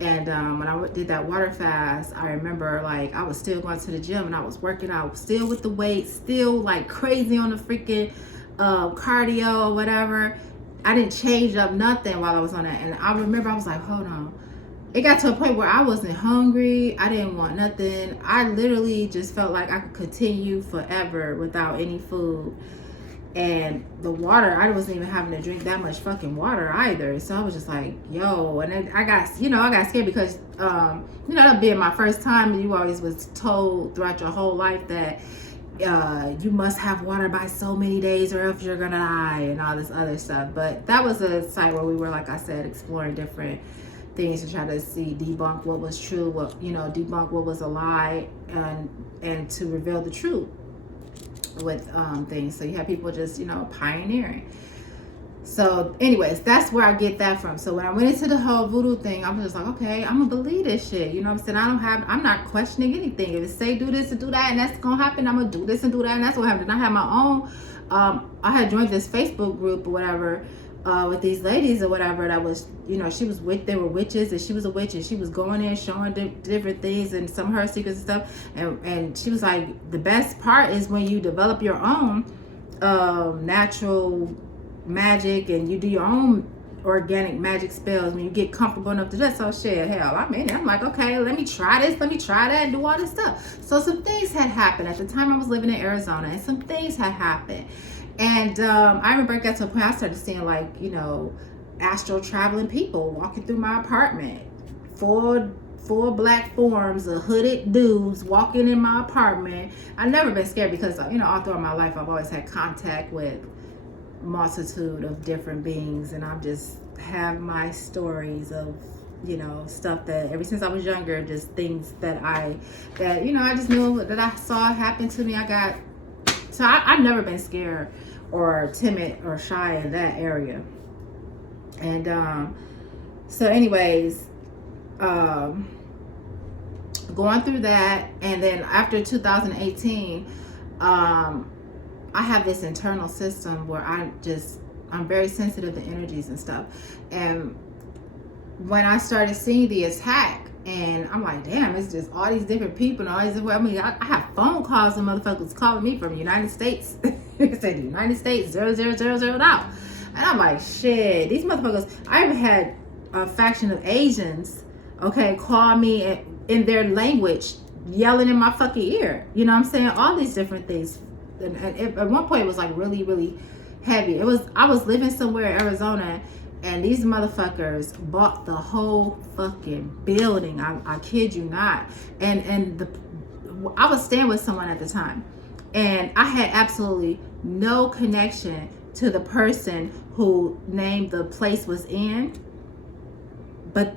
And when I did that water fast, I remember like I was still going to the gym, and I was working out still with the weights, still like crazy on the freaking cardio or whatever. I didn't change up nothing while I was on that. And I remember I was like, hold on. It got to a point where I wasn't hungry. I didn't want nothing. I literally just felt like I could continue forever without any food. And the water, I wasn't even having to drink that much fucking water either. So I was just like, yo. And then I got scared because, that being my first time, you always was told throughout your whole life that you must have water by so many days or else you're gonna die and all this other stuff. But that was a site where we were, like I said, exploring different things to try to see, debunk what was true, debunk what was a lie, and to reveal the truth with things. So you have people just pioneering. So anyways, that's where I get that from. So when I went into the whole voodoo thing, I was just like, okay, I'm gonna believe this shit. You know what I'm saying? I'm not questioning anything. If it say do this and do that and that's gonna happen, I'm gonna do this and do that, and that's what happened. And I had my own I had joined this Facebook group or whatever with these ladies or whatever that was, they were witches, and she was a witch, and she was going in showing different things and some of her secrets and stuff. And she was like, the best part is when you develop your own natural magic, and you do your own organic magic spells when you get comfortable enough to do that. So shit, hell, I'm in it. I'm like, okay, let me try this, let me try that, and do all this stuff. So some things had happened. At the time I was living in Arizona, and some things had happened. And I remember it got to a point I started seeing like, astral traveling people walking through my apartment. Four black forms of hooded dudes walking in my apartment. I've never been scared because, all throughout my life I've always had contact with multitude of different beings, and I just have my stories of stuff that ever since I was younger, just things that I just knew that I saw happen to me. I've never been scared or timid or shy in that area. And so anyways, going through that, and then after 2018, I have this internal system where I'm very sensitive to energies and stuff. And when I started seeing the attack, and I'm like, damn, it's just all these different people and all these different, I have phone calls and motherfuckers calling me from the United States. They say the United States 0000 out. And I'm like, shit, these motherfuckers. I even had a faction of Asians, call me in their language, yelling in my fucking ear. You know what I'm saying? All these different things. And at one point it was like really, really heavy. I was living somewhere in Arizona, and these motherfuckers bought the whole fucking building. I kid you not. And I was staying with someone at the time, and I had absolutely no connection to the person who named the place was in, but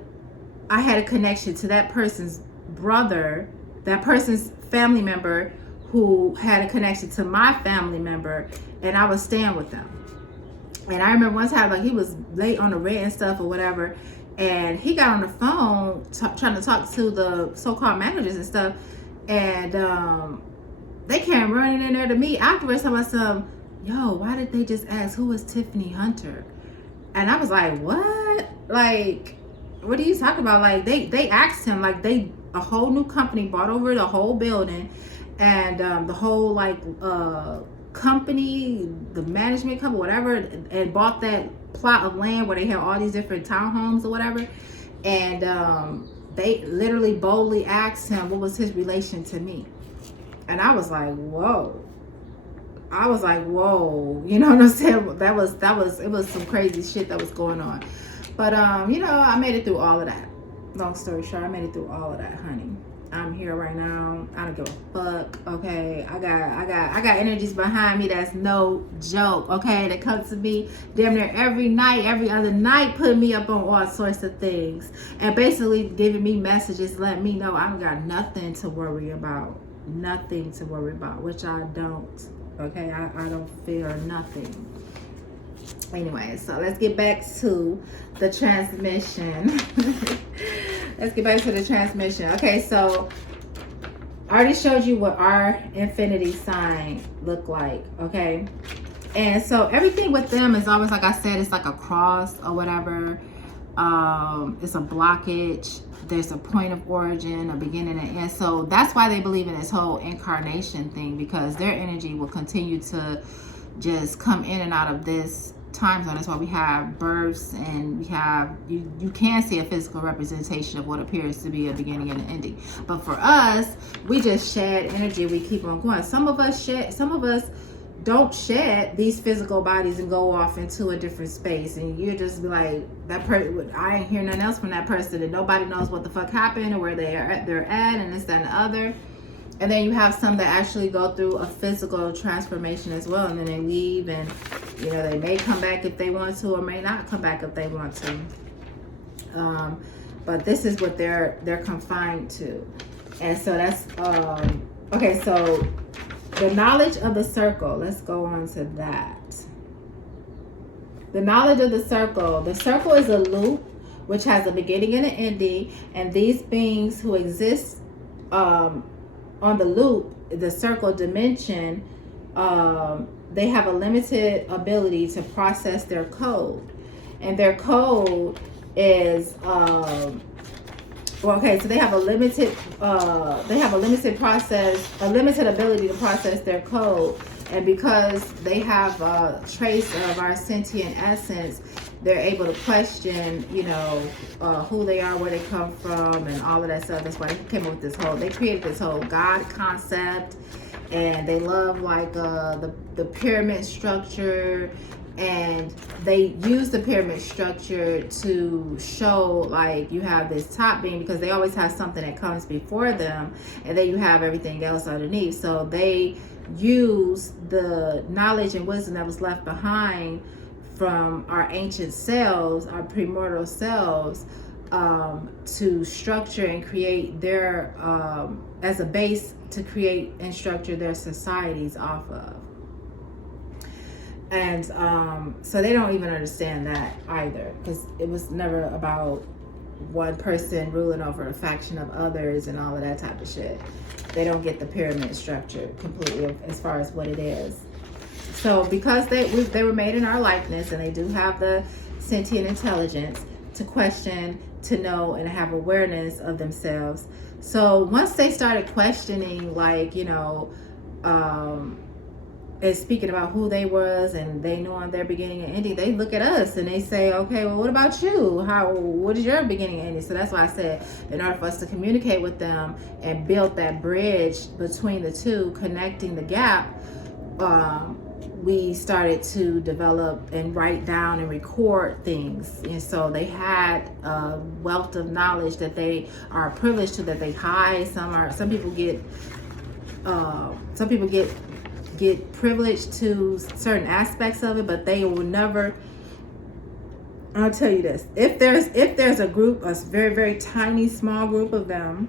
I had a connection to that person's brother, that person's family member, who had a connection to my family member, and I was staying with them. And I remember one time, like, he was late on the rent and stuff or whatever, and he got on the phone trying to talk to the so-called managers and stuff, and they came running in there to me afterwards, talking about some, yo, why did they just ask who was Tiffany Hunter? And I was like, what? Like, what are you talking about? Like, they asked him, like, a whole new company bought over the whole building, and the whole like company, the management company, whatever, and bought that plot of land where they had all these different townhomes or whatever. And they literally boldly asked him what was his relation to me. And I was like, whoa. You know what I'm saying? It was some crazy shit that was going on. But I made it through all of that. Long story short, I made it through all of that, honey. I'm here right now. I don't give a fuck. Okay, I got energies behind me that's no joke. Okay, that comes to me damn near every night, every other night, putting me up on all sorts of things, and basically giving me messages, letting me know I don't got nothing to worry about, nothing to worry about, which I don't. Okay, I don't fear nothing. Anyway, so let's get back to the transmission. Let's get back to the transmission. Okay, so I already showed you what our infinity sign looked like, okay? And so everything with them is always, like I said, it's like a cross or whatever. It's a blockage. There's a point of origin, a beginning and end. So that's why they believe in this whole incarnation thing, because their energy will continue to just come in and out of this time zone. That's why we have births, and we have, you can see a physical representation of what appears to be a beginning and an ending. But for us, we just shed energy. We keep on going. Some of us don't shed these physical bodies and go off into a different space, and you just be like, that person, I ain't hear nothing else from that person, and nobody knows what the fuck happened or where they're at, and this, that, and the other. And then you have some that actually go through a physical transformation as well, and then they leave, and you know, they may come back if they want to, or may not come back if they want to. But this is what they're confined to. And so that's okay. So the knowledge of the circle, let's go on to that. The knowledge of the circle is a loop which has a beginning and an ending, and these beings who exist on the loop, the circle dimension, they have a limited ability to process their code, and their code is okay, so they have a limited ability to process their code, and because they have a trace of our sentient essence, they're able to question, you know, who they are, where they come from, and all of that stuff. That's why they came up with they created this whole God concept, and they love like the pyramid structure, and they use the pyramid structure to show like you have this top being, because they always have something that comes before them, and then you have everything else underneath. So they use the knowledge and wisdom that was left behind from our ancient selves, our primordial selves, to structure and create their, as a base to create and structure their societies off of. And so they don't even understand that either, because it was never about one person ruling over a faction of others and all of that type of shit. They don't get the pyramid structure completely as far as what it is. So because they were made in our likeness, and they do have the sentient intelligence to question, to know, and have awareness of themselves. So once they started questioning, like, you know, and speaking about who they was, and they know on their beginning and ending, they look at us and they say, okay, well, what about you? What is your beginning and ending? So that's why I said, in order for us to communicate with them and build that bridge between the two, connecting the gap, we started to develop and write down and record things. And so they had a wealth of knowledge that they are privileged to, that they hide. Some people get privileged to certain aspects of it, but they will never. I'll tell you this: if there's a group, a very, very tiny, small group of them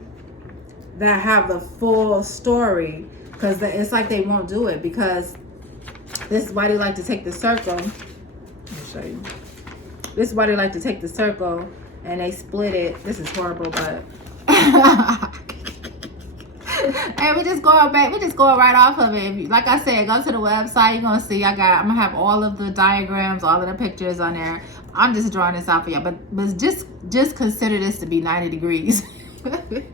that have the full story, because it's like they won't do it, because this is why they like to take the circle. Let me show you. This is why they like to take the circle and they split it. This is horrible, but hey, we just going right off of it. Like I said, go to the website. You're gonna see I'm gonna have all of the diagrams, all of the pictures on there. I'm just drawing this out for y'all, but just consider this to be 90 degrees. Okay,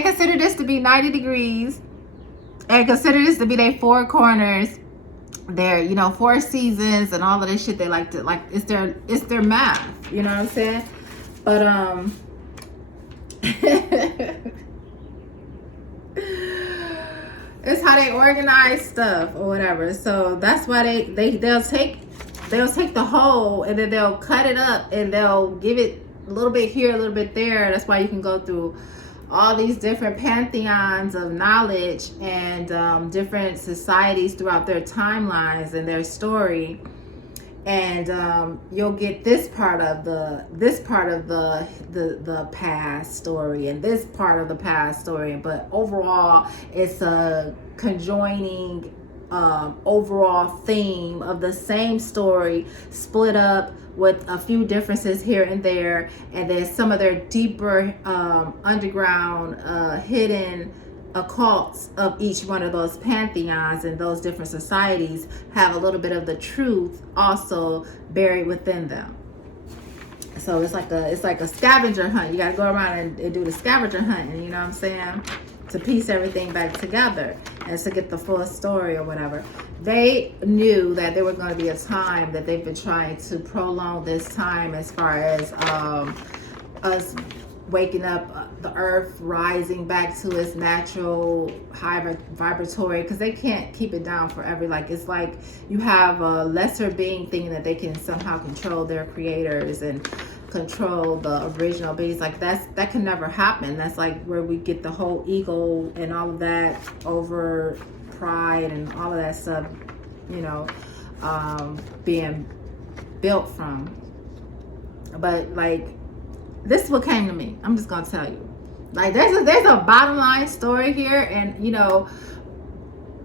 consider this to be 90 degrees. And consider this to be their four corners, their, you know, 4 seasons and all of this shit. They like to, like, it's their math, you know what I'm saying? But it's how they organize stuff or whatever. So that's why they'll take the whole, and then they'll cut it up, and they'll give it a little bit here, a little bit there. That's why you can go through all these different pantheons of knowledge and different societies throughout their timelines and their story, and you'll get this part of the past story and this part of the past story, but overall it's a conjoining overall theme of the same story, split up with a few differences here and there, and then some of their deeper underground hidden occults of each one of those pantheons and those different societies have a little bit of the truth also buried within them. So it's like a scavenger hunt. You got to go around and do the scavenger hunt, you know what I'm saying, to piece everything back together and to get the full story or whatever. They knew that there was going to be a time that they've been trying to prolong this time, as far as us waking up, the earth rising back to its natural high vibratory, because they can't keep it down forever. Like, it's like you have a lesser being thinking that they can somehow control their creators and control the original beings. Like, that can never happen. That's like where we get the whole ego and all of that over pride and all of that stuff, you know, being built from. But like, this is what came to me. I'm just gonna tell you. Like, there's a bottom line story here, and you know,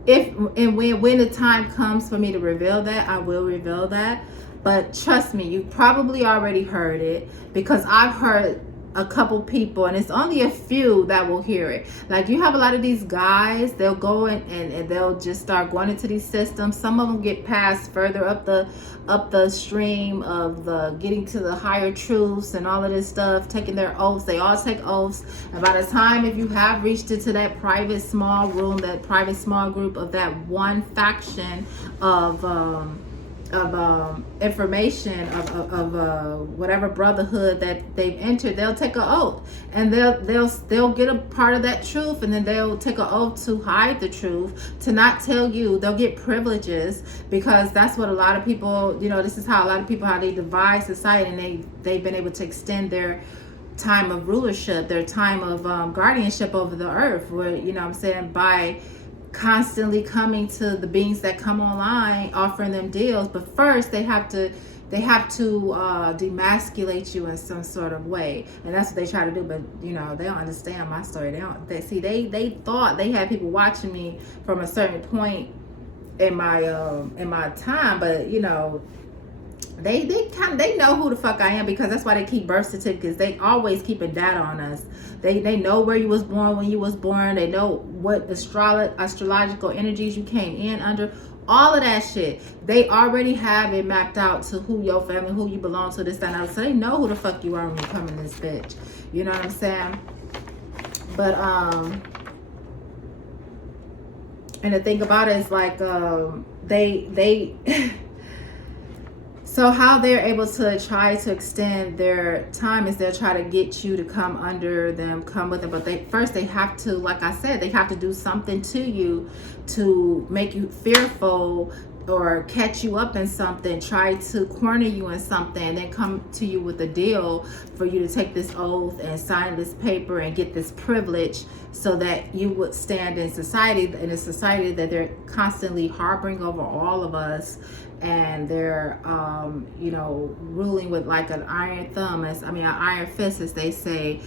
when the time comes for me to reveal that, I will reveal that. But trust me, you probably already heard it, because I've heard a couple people, and it's only a few that will hear it. Like, you have a lot of these guys, they'll go and they'll just start going into these systems. Some of them get passed further up the stream of the getting to the higher truths and all of this stuff, taking their oaths. They all take oaths, and by the time, if you have reached into that private small room, that private small group of that one faction of information of whatever brotherhood that they've entered, they'll take an oath, and they'll get a part of that truth, and then they'll take an oath to hide the truth, to not tell you. They'll get privileges, because that's what a lot of people, you know, this is how a lot of people, how they divide society, and they've been able to extend their time of rulership, their time of guardianship over the earth, where, you know what I'm saying, by constantly coming to the beings that come online, offering them deals. But first they have to demasculate you in some sort of way, and that's what they try to do. But you know, they don't understand my story. They thought they had people watching me from a certain point in my time, but you know, they know who the fuck I am, because that's why they keep birth certificates. They always keeping data on us. They know where you was born, when you was born. They know what astrological energies you came in under. All of that shit, they already have it mapped out to who your family, who you belong to, this, that, and that. So they know who the fuck you are when you come in this bitch. You know what I'm saying? But and the thing about it is, like, they so how they're able to try to extend their time is they'll try to get you to come under them, come with them. But they have to, like I said, they have to do something to you to make you fearful, or catch you up in something, try to corner you in something, and then come to you with a deal for you to take this oath and sign this paper and get this privilege, so that you would stand in society, in a society that they're constantly harboring over all of us. And they're you know, ruling with like an iron thumb, an iron fist, as they say,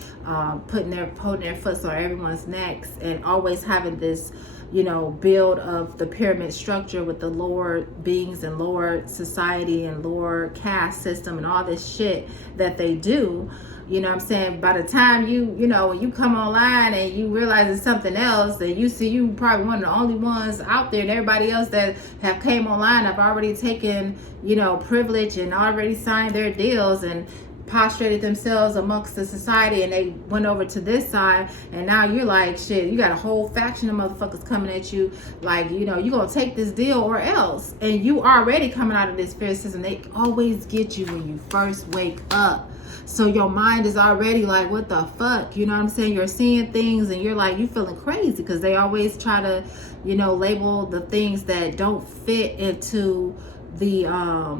putting their foot on everyone's necks, and always having this, you know, build of the pyramid structure with the lower beings and lower society and lower caste system and all this shit that they do. You know what I'm saying? By the time you know, when you come online and you realize it's something else, and you see you probably one of the only ones out there, and everybody else that have came online have already taken, you know, privilege and already signed their deals and prostrated themselves amongst the society, and they went over to this side, and now you're like, shit, you got a whole faction of motherfuckers coming at you, like, you know, you gonna take this deal or else. And you already coming out of this fear system. They always get you when you first wake up. So your mind is already like, what the fuck? You know what I'm saying? You're seeing things and you're like, you feeling crazy, because they always try to, you know, label the things that don't fit into the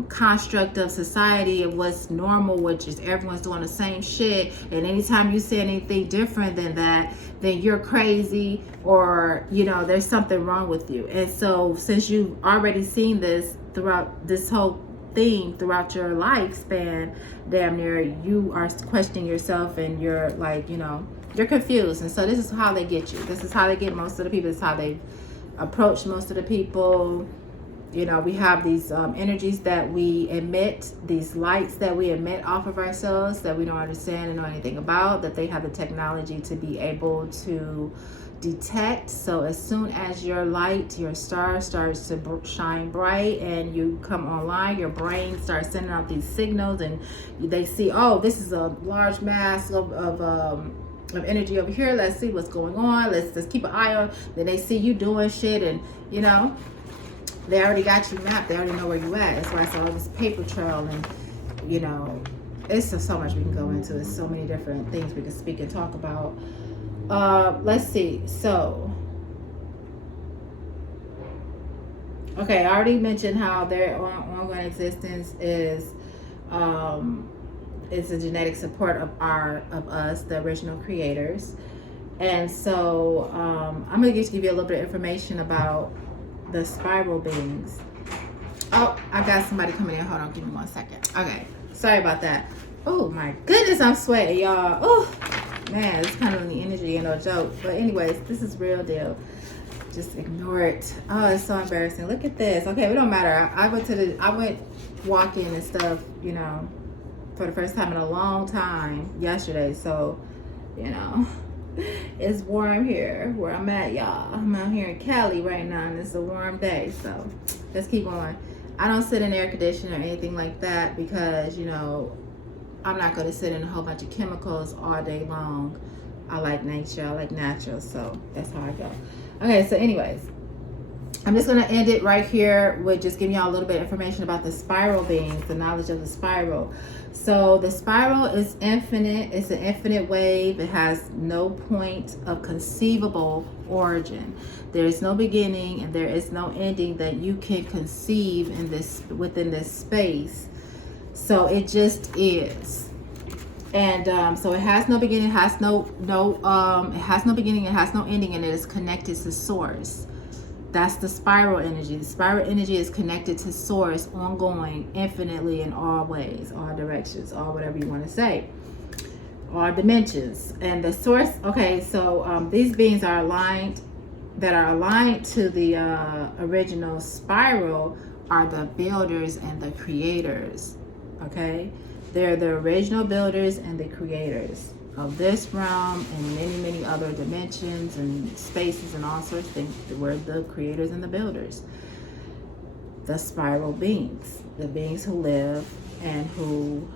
construct of society of what's normal, which is everyone's doing the same shit, and anytime you say anything different than that, then you're crazy, or you know, there's something wrong with you. And so since you've already seen this throughout this whole thing throughout your lifespan, damn near, you are questioning yourself, and you're like, you know, you're confused. And so this is how they get you. This is how they get most of the people. This is how they approach most of the people. You know, we have these energies that we emit, these lights that we emit off of ourselves that we don't understand and know anything about, that they have the technology to be able to detect. So as soon as your light, your star starts to shine bright and you come online, your brain starts sending out these signals, and they see, oh, this is a large mass of energy over here. Let's see what's going on. Let's keep an eye on. Then they see you doing shit, and you know, they already got you mapped. They already know where you at. That's why I saw all this paper trail, and you know, it's just so much we can go into. It's so many different things we can speak and talk about. Let's see. So, okay, I already mentioned how their ongoing existence is a genetic support of us, the original creators. And so I'm gonna just give you a little bit of information about the spiral beings. Oh, I got somebody coming in. Hold on, give me 1 second. Okay, sorry about that. Oh my goodness, I'm sweating, y'all. Oh man, it's kind of the energy, you know, joke. But anyways, this is real deal. Just ignore it. Oh, it's so embarrassing. Look at this. Okay, it don't matter. I went walking and stuff, you know, for the first time in a long time yesterday. So, you know, it's warm here where I'm at, y'all. I'm out here in Cali right now, and it's a warm day. So let's keep going. I don't sit in air conditioning or anything like that because, you know, I'm not going to sit in a whole bunch of chemicals all day long. I like nature. I like natural. So that's how I go. Okay, so anyways, I'm just going to end it right here with just giving y'all a little bit of information about the spiral beings, the knowledge of the spiral. So the spiral is infinite. It's an infinite wave. It has no point of conceivable origin. There is no beginning and there is no ending that you can conceive in this, within this space. So it just is. And so it has no beginning, it has it has no beginning, it has no ending, and it is connected to source. That's the spiral energy. The spiral energy is connected to source, ongoing, infinitely, in all ways, all directions, all whatever you want to say, all dimensions. And the source, okay, so these beings are aligned, that are aligned to the original spiral, are the builders and the creators. Okay, they're the original builders and the creators of this realm and many, many other dimensions and spaces and all sorts of things. We're the creators and the builders. The spiral beings, the beings who live and who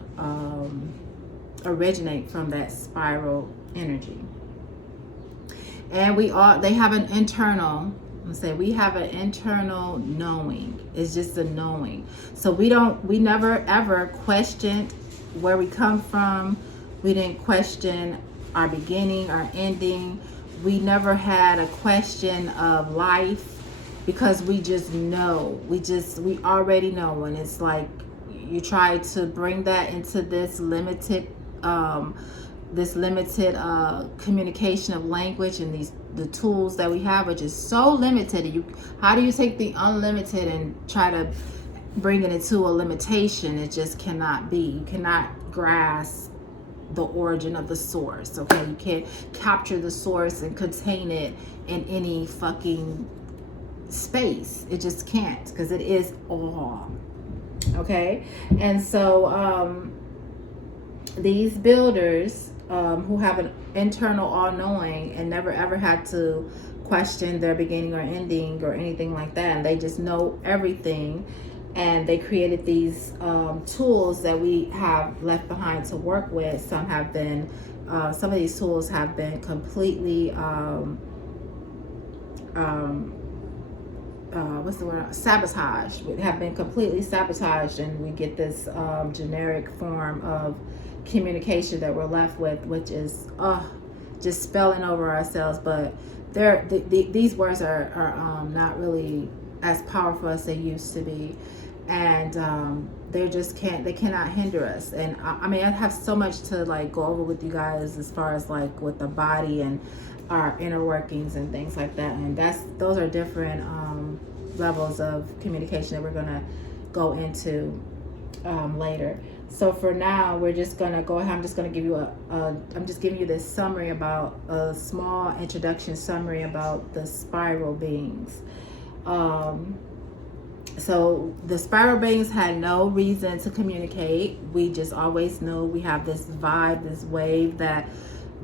originate from that spiral energy. And they have an internal, we have an internal knowing. It's just a knowing. So we never ever questioned where we come from. We didn't question our beginning, our ending. We never had a question of life because we just know. We already know. And it's like you try to bring that into this limited communication of language and the tools that we have, which is so limited. How do you take the unlimited and try to bring it into a limitation? It just cannot be. You cannot grasp the origin of the source. Okay, you can't capture the source and contain it in any fucking space. It just can't, because it is all. Okay, and so these builders who have an internal all-knowing and never ever had to question their beginning or ending or anything like that, and they just know everything, and they created these tools that we have left behind to work with. Some of these tools have been completely sabotage. Have been completely sabotaged, and we get this generic form of communication that we're left with, which is just spelling over ourselves. But these words are not really as powerful as they used to be. and they cannot hinder us. And I mean, I have so much to like go over with you guys as far as like with the body and our inner workings and things like that, and those are different levels of communication that we're gonna go into later. So for now, we're just gonna go ahead. I'm just gonna give you I'm just giving you this summary about a small introduction summary about the spiral beings. So the spiral beings had no reason to communicate. We just always knew we have this vibe, this wave that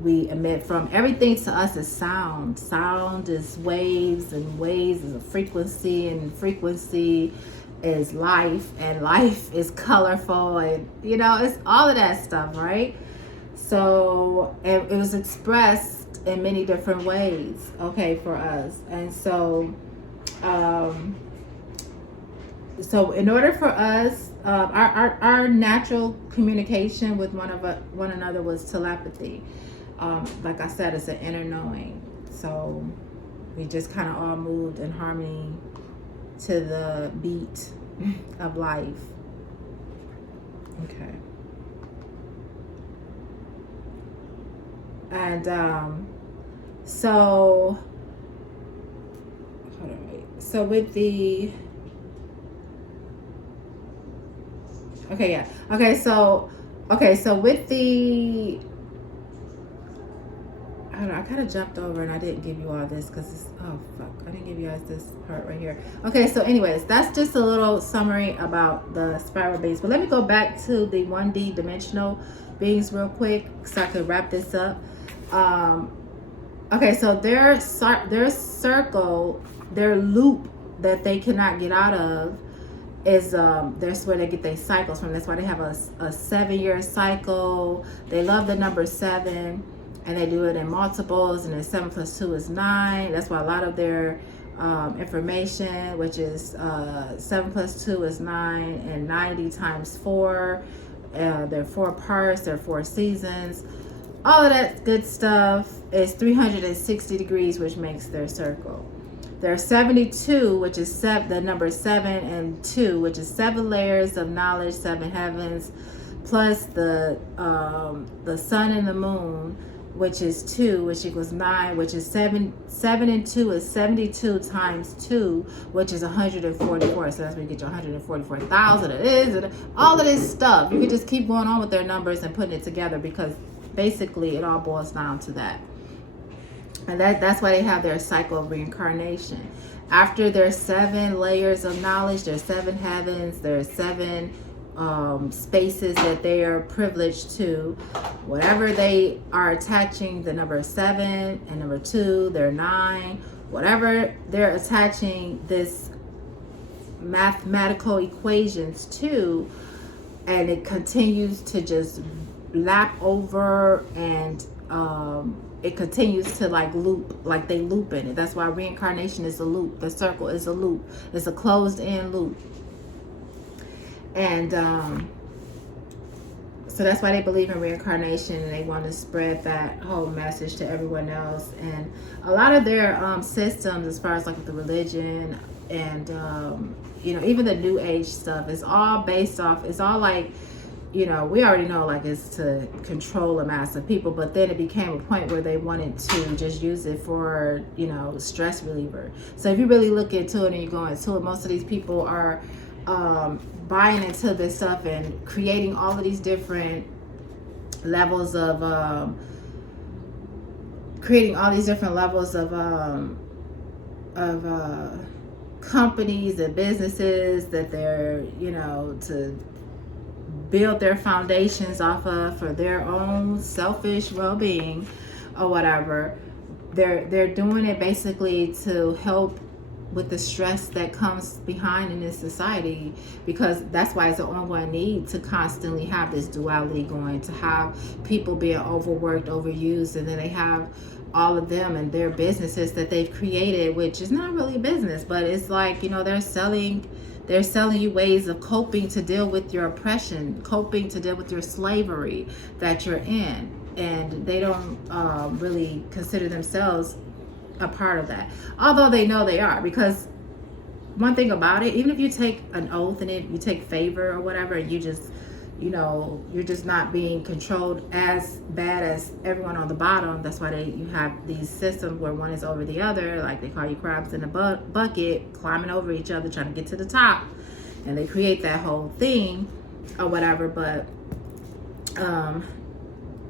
we emit from. Everything to us is sound. Sound is waves, and waves is a frequency, and frequency is life, and life is colorful, and you know, it's all of that stuff, right? So it was expressed in many different ways, okay, for us. And so so in order for us, our natural communication with one another was telepathy. Like I said, it's an inner knowing. So we just kind of all moved in harmony to the beat of life. Okay. And so hold on, wait. So with the so with the I kind of jumped over and I didn't give you all this because I didn't give you guys this part right here. Okay, so anyways, that's just a little summary about the spiral beings. But let me go back to the 1D dimensional beings real quick so I could wrap this up. Okay, so their circle, their loop that they cannot get out of is that's where they get their cycles from. That's why they have a 7-year cycle. They love the number 7. And they do it in multiples, and then 7 plus 2 is 9. That's why a lot of their information, which is 7 plus 2 is 9, and 90 times 4, they're 4 parts, they're 4 seasons. All of that good stuff is 360 degrees, which makes their circle. There's 72, which is the number 7 and 2, which is 7 layers of knowledge, 7 heavens, plus the sun and the moon, which is 2, which equals 9, which is 7 and 2 is 72 times 2, which is 144. So that's where you get your 144,000. It is all of this stuff. You can just keep going on with their numbers and putting it together, because basically it all boils down to that. And that's why they have their cycle of reincarnation. After their 7 layers of knowledge, there's 7 heavens, there's 7 spaces that they are privileged to. Whatever they are attaching the number 7 and number 2, they're 9. Whatever they're attaching this mathematical equations to, and it continues to just lap over, and it continues to like loop, like they loop in it. That's why reincarnation is a loop. The circle is a loop. It's a closed-in loop. And so that's why they believe in reincarnation, and they want to spread that whole message to everyone else. And a lot of their systems, as far as like the religion and you know, even the new age stuff, is all based off, it's all like, you know, we already know like it's to control a mass of people, but then it became a point where they wanted to just use it for, you know, stress reliever. So if you really look into it and you go into it, most of these people are buying into this stuff and creating all of these different levels of companies and businesses that they're, you know, to build their foundations off of for their own selfish well-being or whatever. They're doing it basically to help with the stress that comes behind in this society, because that's why it's an ongoing need to constantly have this duality going, to have people being overworked, overused, and then they have all of them and their businesses that they've created, which is not really business, but it's like, you know, they're selling you ways of coping to deal with your oppression, coping to deal with your slavery that you're in, and they don't really consider themselves a part of that, although they know they are, because one thing about it, even if you take an oath and you take favor or whatever, and you just, you're just not being controlled as bad as everyone on the bottom. That's why you have these systems where one is over the other, like they call you crabs in a bucket, climbing over each other, trying to get to the top, and they create that whole thing or whatever. But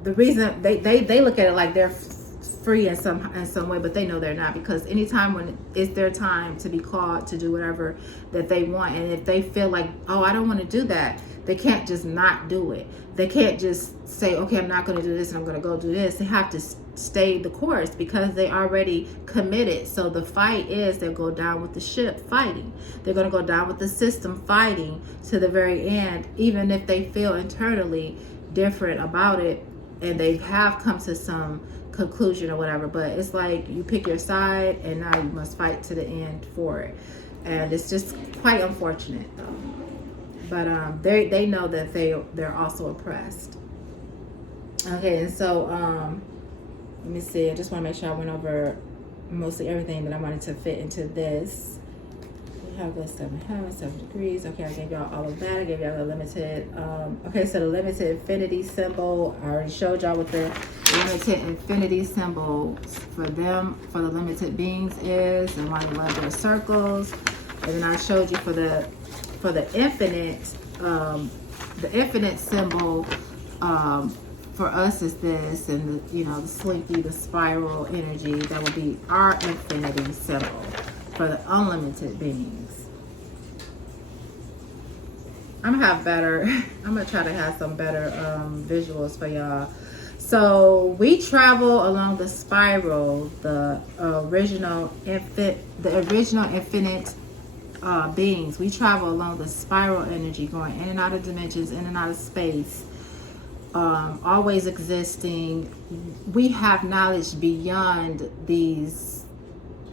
the reason they look at it like they're free in some way, but they know they're not, because anytime when it's their time to be called to do whatever that they want, and if they feel like, oh, I don't want to do that, they can't just not do it. They can't just say, okay, I'm not going to do this and I'm going to go do this. They have to stay the course because they already committed. So the fight is they'll go down with the ship fighting. They're going to go down with the system fighting to the very end, even if they feel internally different about it and they have come to some conclusion or whatever. But it's like you pick your side and now you must fight to the end for it. And it's just quite unfortunate though. But they know that they're also oppressed. Okay, and so let me see. I just want to make sure I went over mostly everything that I wanted to fit into this. We have the 7 degrees. Okay, I gave y'all all of that. I gave y'all the limited. Okay, so the limited infinity symbol. I already showed y'all what the limited infinity symbol for them, for the limited beings is, and why they love their circles. And then I showed you for the infinite symbol for us is this, and the slinky, the spiral energy, that will be our infinity symbol for the unlimited beings. I'm gonna try to have some better visuals for y'all. So we travel along the spiral, the original infinite beings. We travel along the spiral energy, going in and out of dimensions, in and out of space, always existing. We have knowledge beyond these,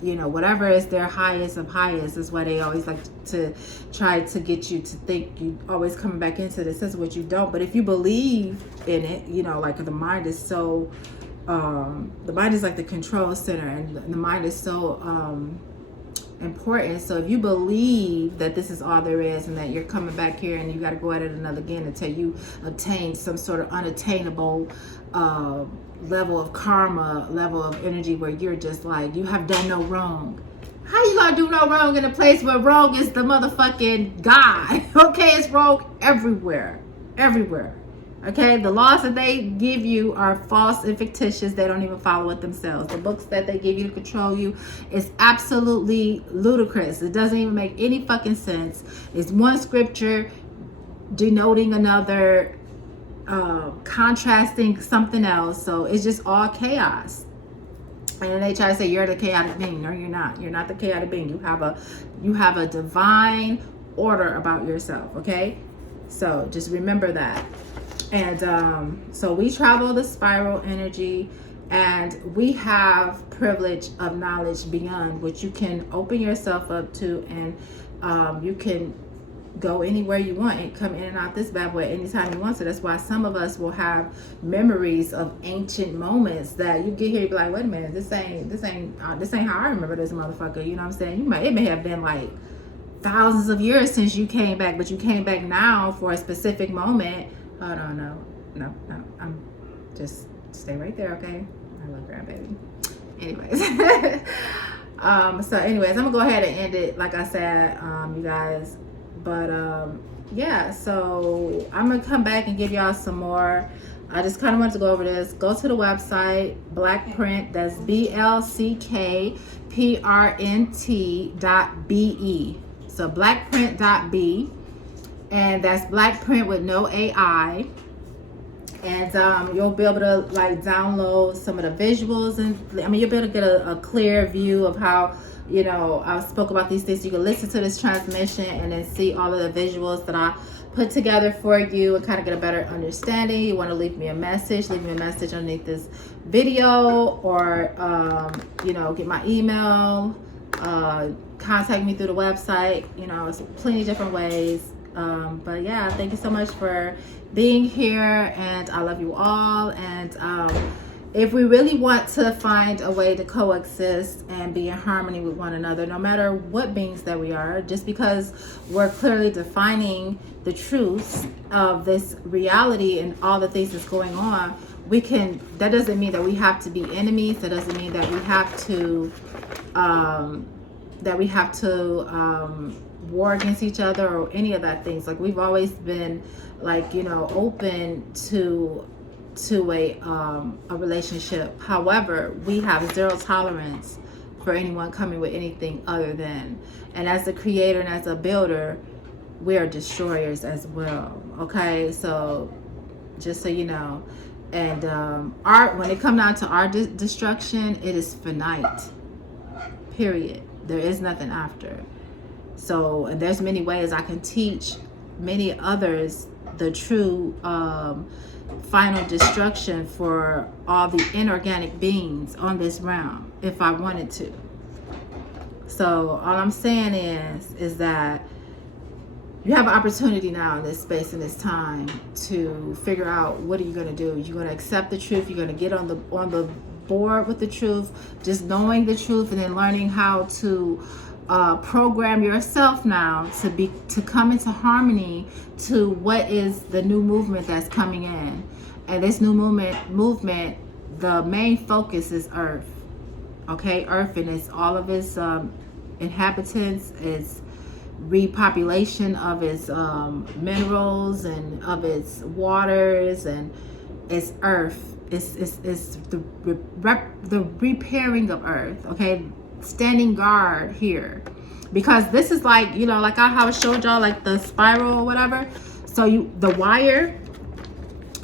whatever is their highest of highest is why they always like to try to get you to think you always coming back into this. This is what you don't. But if you believe in it, like the mind is so, the mind is like the control center, and the mind is so important. So if you believe that this is all there is and that you're coming back here and you got to go at it another again until you obtain some sort of unattainable level of karma, level of energy where you're just like, you have done no wrong. How you gonna do no wrong in a place where wrong is the motherfucking God? Okay, it's wrong everywhere. Okay, the laws that they give you are false and fictitious. They don't even follow it themselves. The books that they give you to control you is absolutely ludicrous. It doesn't even make any fucking sense. It's one scripture denoting another, contrasting something else. So it's just all chaos. And then they try to say you're the chaotic being. No, you're not. You're not the chaotic being. You have a divine order about yourself. Okay, so just remember that. And so we travel the spiral energy, and we have privilege of knowledge beyond which you can open yourself up to, and you can go anywhere you want and come in and out this bad boy anytime you want to. That's why some of us will have memories of ancient moments that you get here, you be like, wait a minute, this ain't how I remember this motherfucker. You know what I'm saying? It may have been like thousands of years since you came back, but you came back now for a specific moment. Hold on, no, I'm just stay right there, okay? I love grandbaby. Anyways, so anyways, I'm gonna go ahead and end it, like I said, you guys. But yeah, so I'm gonna come back and give y'all some more. I just kind of wanted to go over this. Go to the website, Blackprint. That's BLCKPRNT.BE. So blackprint.be. And that's Blackprint with no AI. And you'll be able to like download some of the visuals, and you'll be able to get a clear view of how, I spoke about these things. You can listen to this transmission and then see all of the visuals that I put together for you and kind of get a better understanding. You want to leave me a message underneath this video, or get my email, contact me through the website. It's plenty of different ways. But yeah, thank you so much for being here, and I love you all. And if we really want to find a way to coexist and be in harmony with one another, no matter what beings that we are, just because we're clearly defining the truths of this reality and all the things that's going on, we can, that doesn't mean that we have to be enemies. That doesn't mean that we have to war against each other or any of that things. Like, we've always been, like, you know, open to a relationship. However, we have zero tolerance for anyone coming with anything other than, and as a creator and as a builder, we are destroyers as well. Okay, so just so you know. And when it comes down to our destruction, it is finite, period. There is nothing after. So, and there's many ways I can teach many others the true final destruction for all the inorganic beings on this realm if I wanted to. So all I'm saying is that you have an opportunity now in this space and this time to figure out, what are you going to do? You're going to accept the truth. You're going to get on the board with the truth, just knowing the truth, and then learning how to program yourself now to come into harmony to what is the new movement that's coming in. And this new movement, the main focus is Earth. Okay, Earth and it's all of its inhabitants, its repopulation of its minerals and of its waters, and its Earth. It's the repairing of Earth. Okay, standing guard here, because this is like, you know, like how I showed y'all, like the spiral or whatever. So the wire,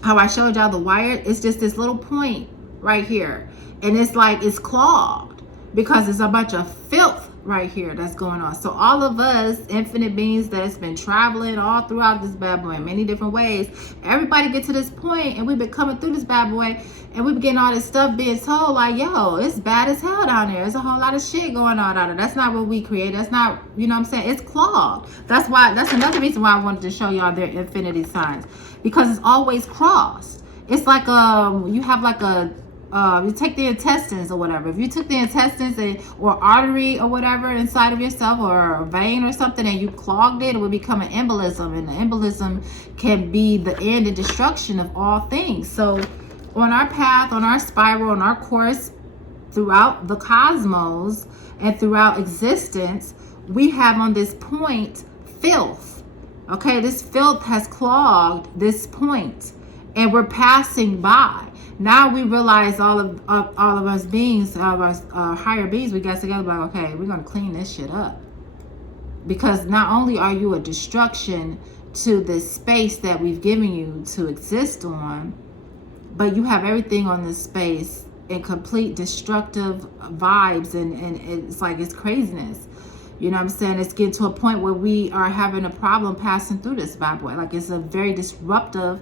how I showed y'all the wire, it's just this little point right here, and it's like it's clogged because there's a bunch of filth right here that's going on. So all of us infinite beings that's been traveling all throughout this bad boy in many different ways, everybody get to this point, and we've been coming through this bad boy, and we've been getting all this stuff being told, like, yo, it's bad as hell down there. There's a whole lot of shit going on out there. That's not what we create. That's not, you know what I'm saying? It's clogged. That's another reason why I wanted to show y'all their infinity signs, because it's always crossed. It's like you have like a you take the intestines or whatever. If you took the intestines or artery or whatever inside of yourself, or a vein or something, and you clogged it, it would become an embolism, and the embolism can be the end and destruction of all things. So on our path, on our spiral, on our course throughout the cosmos and throughout existence, we have on this point filth. Okay, this filth has clogged this point, and we're passing by. Now we realize all of us beings, all of our higher beings, we got together like, okay, we're going to clean this shit up. Because not only are you a destruction to this space that we've given you to exist on, but you have everything on this space in complete destructive vibes, and it's like, it's craziness. You know what I'm saying? It's getting to a point where we are having a problem passing through this bad boy. Like, it's a very disruptive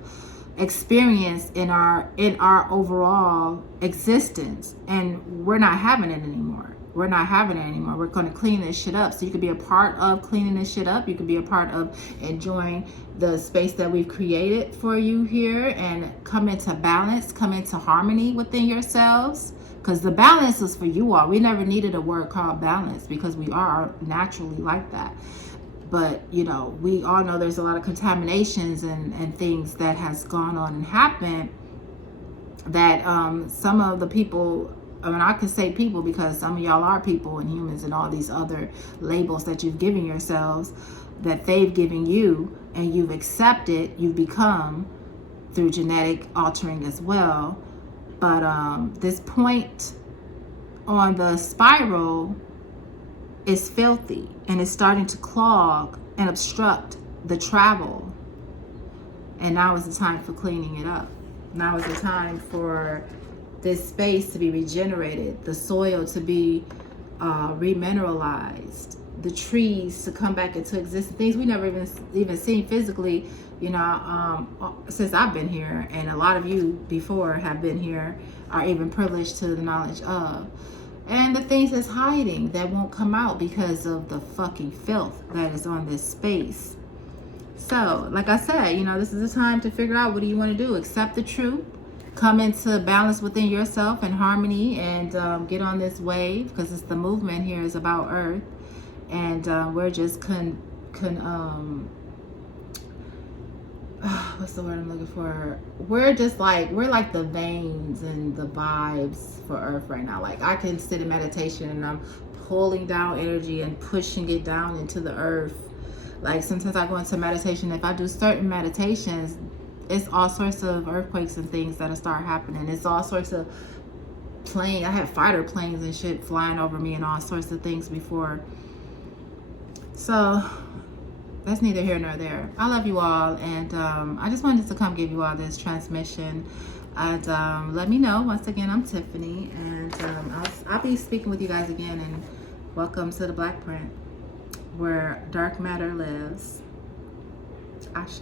experience in our overall existence, and we're not having it anymore. We're going to clean this shit up. So you could be a part of cleaning this shit up. You could be a part of enjoying the space that we've created for you here, and come into balance, come into harmony within yourselves, because the balance is for you all. We never needed a word called balance, because we are naturally like that. But, you know, we all know there's a lot of contaminations and things that has gone on and happened that some of the people, I mean, I can say people because some of y'all are people and humans and all these other labels that you've given yourselves, that they've given you, and you've accepted, you've become through genetic altering as well. But this point on the spiral is filthy, and it's starting to clog and obstruct the travel. And now is the time for cleaning it up. Now is the time for this space to be regenerated, the soil to be remineralized, the trees to come back into existence, things we never even seen physically, you know, since I've been here, and a lot of you before have been here, are even privileged to the knowledge of. And the things that's hiding that won't come out because of the fucking filth that is on this space. So, like I said, you know, this is the time to figure out, what do you want to do? Accept the truth, come into balance within yourself and harmony, and get on this wave, because it's the movement here is about Earth, and we're just what's the word I'm looking for? We're just like, we're like the veins and the vibes for Earth right now. Like I can sit in meditation and I'm pulling down energy and pushing it down into the earth. Like sometimes I go into meditation, if I do certain meditations, it's all sorts of earthquakes and things that'll start happening. It's all sorts of plane. I had fighter planes and shit flying over me and all sorts of things before. So that's neither here nor there. I love you all, and I just wanted to come give you all this transmission. And let me know. Once again, I'm Tiffany, and I'll be speaking with you guys again. And welcome to the Black Print, where dark matter lives. Ashe.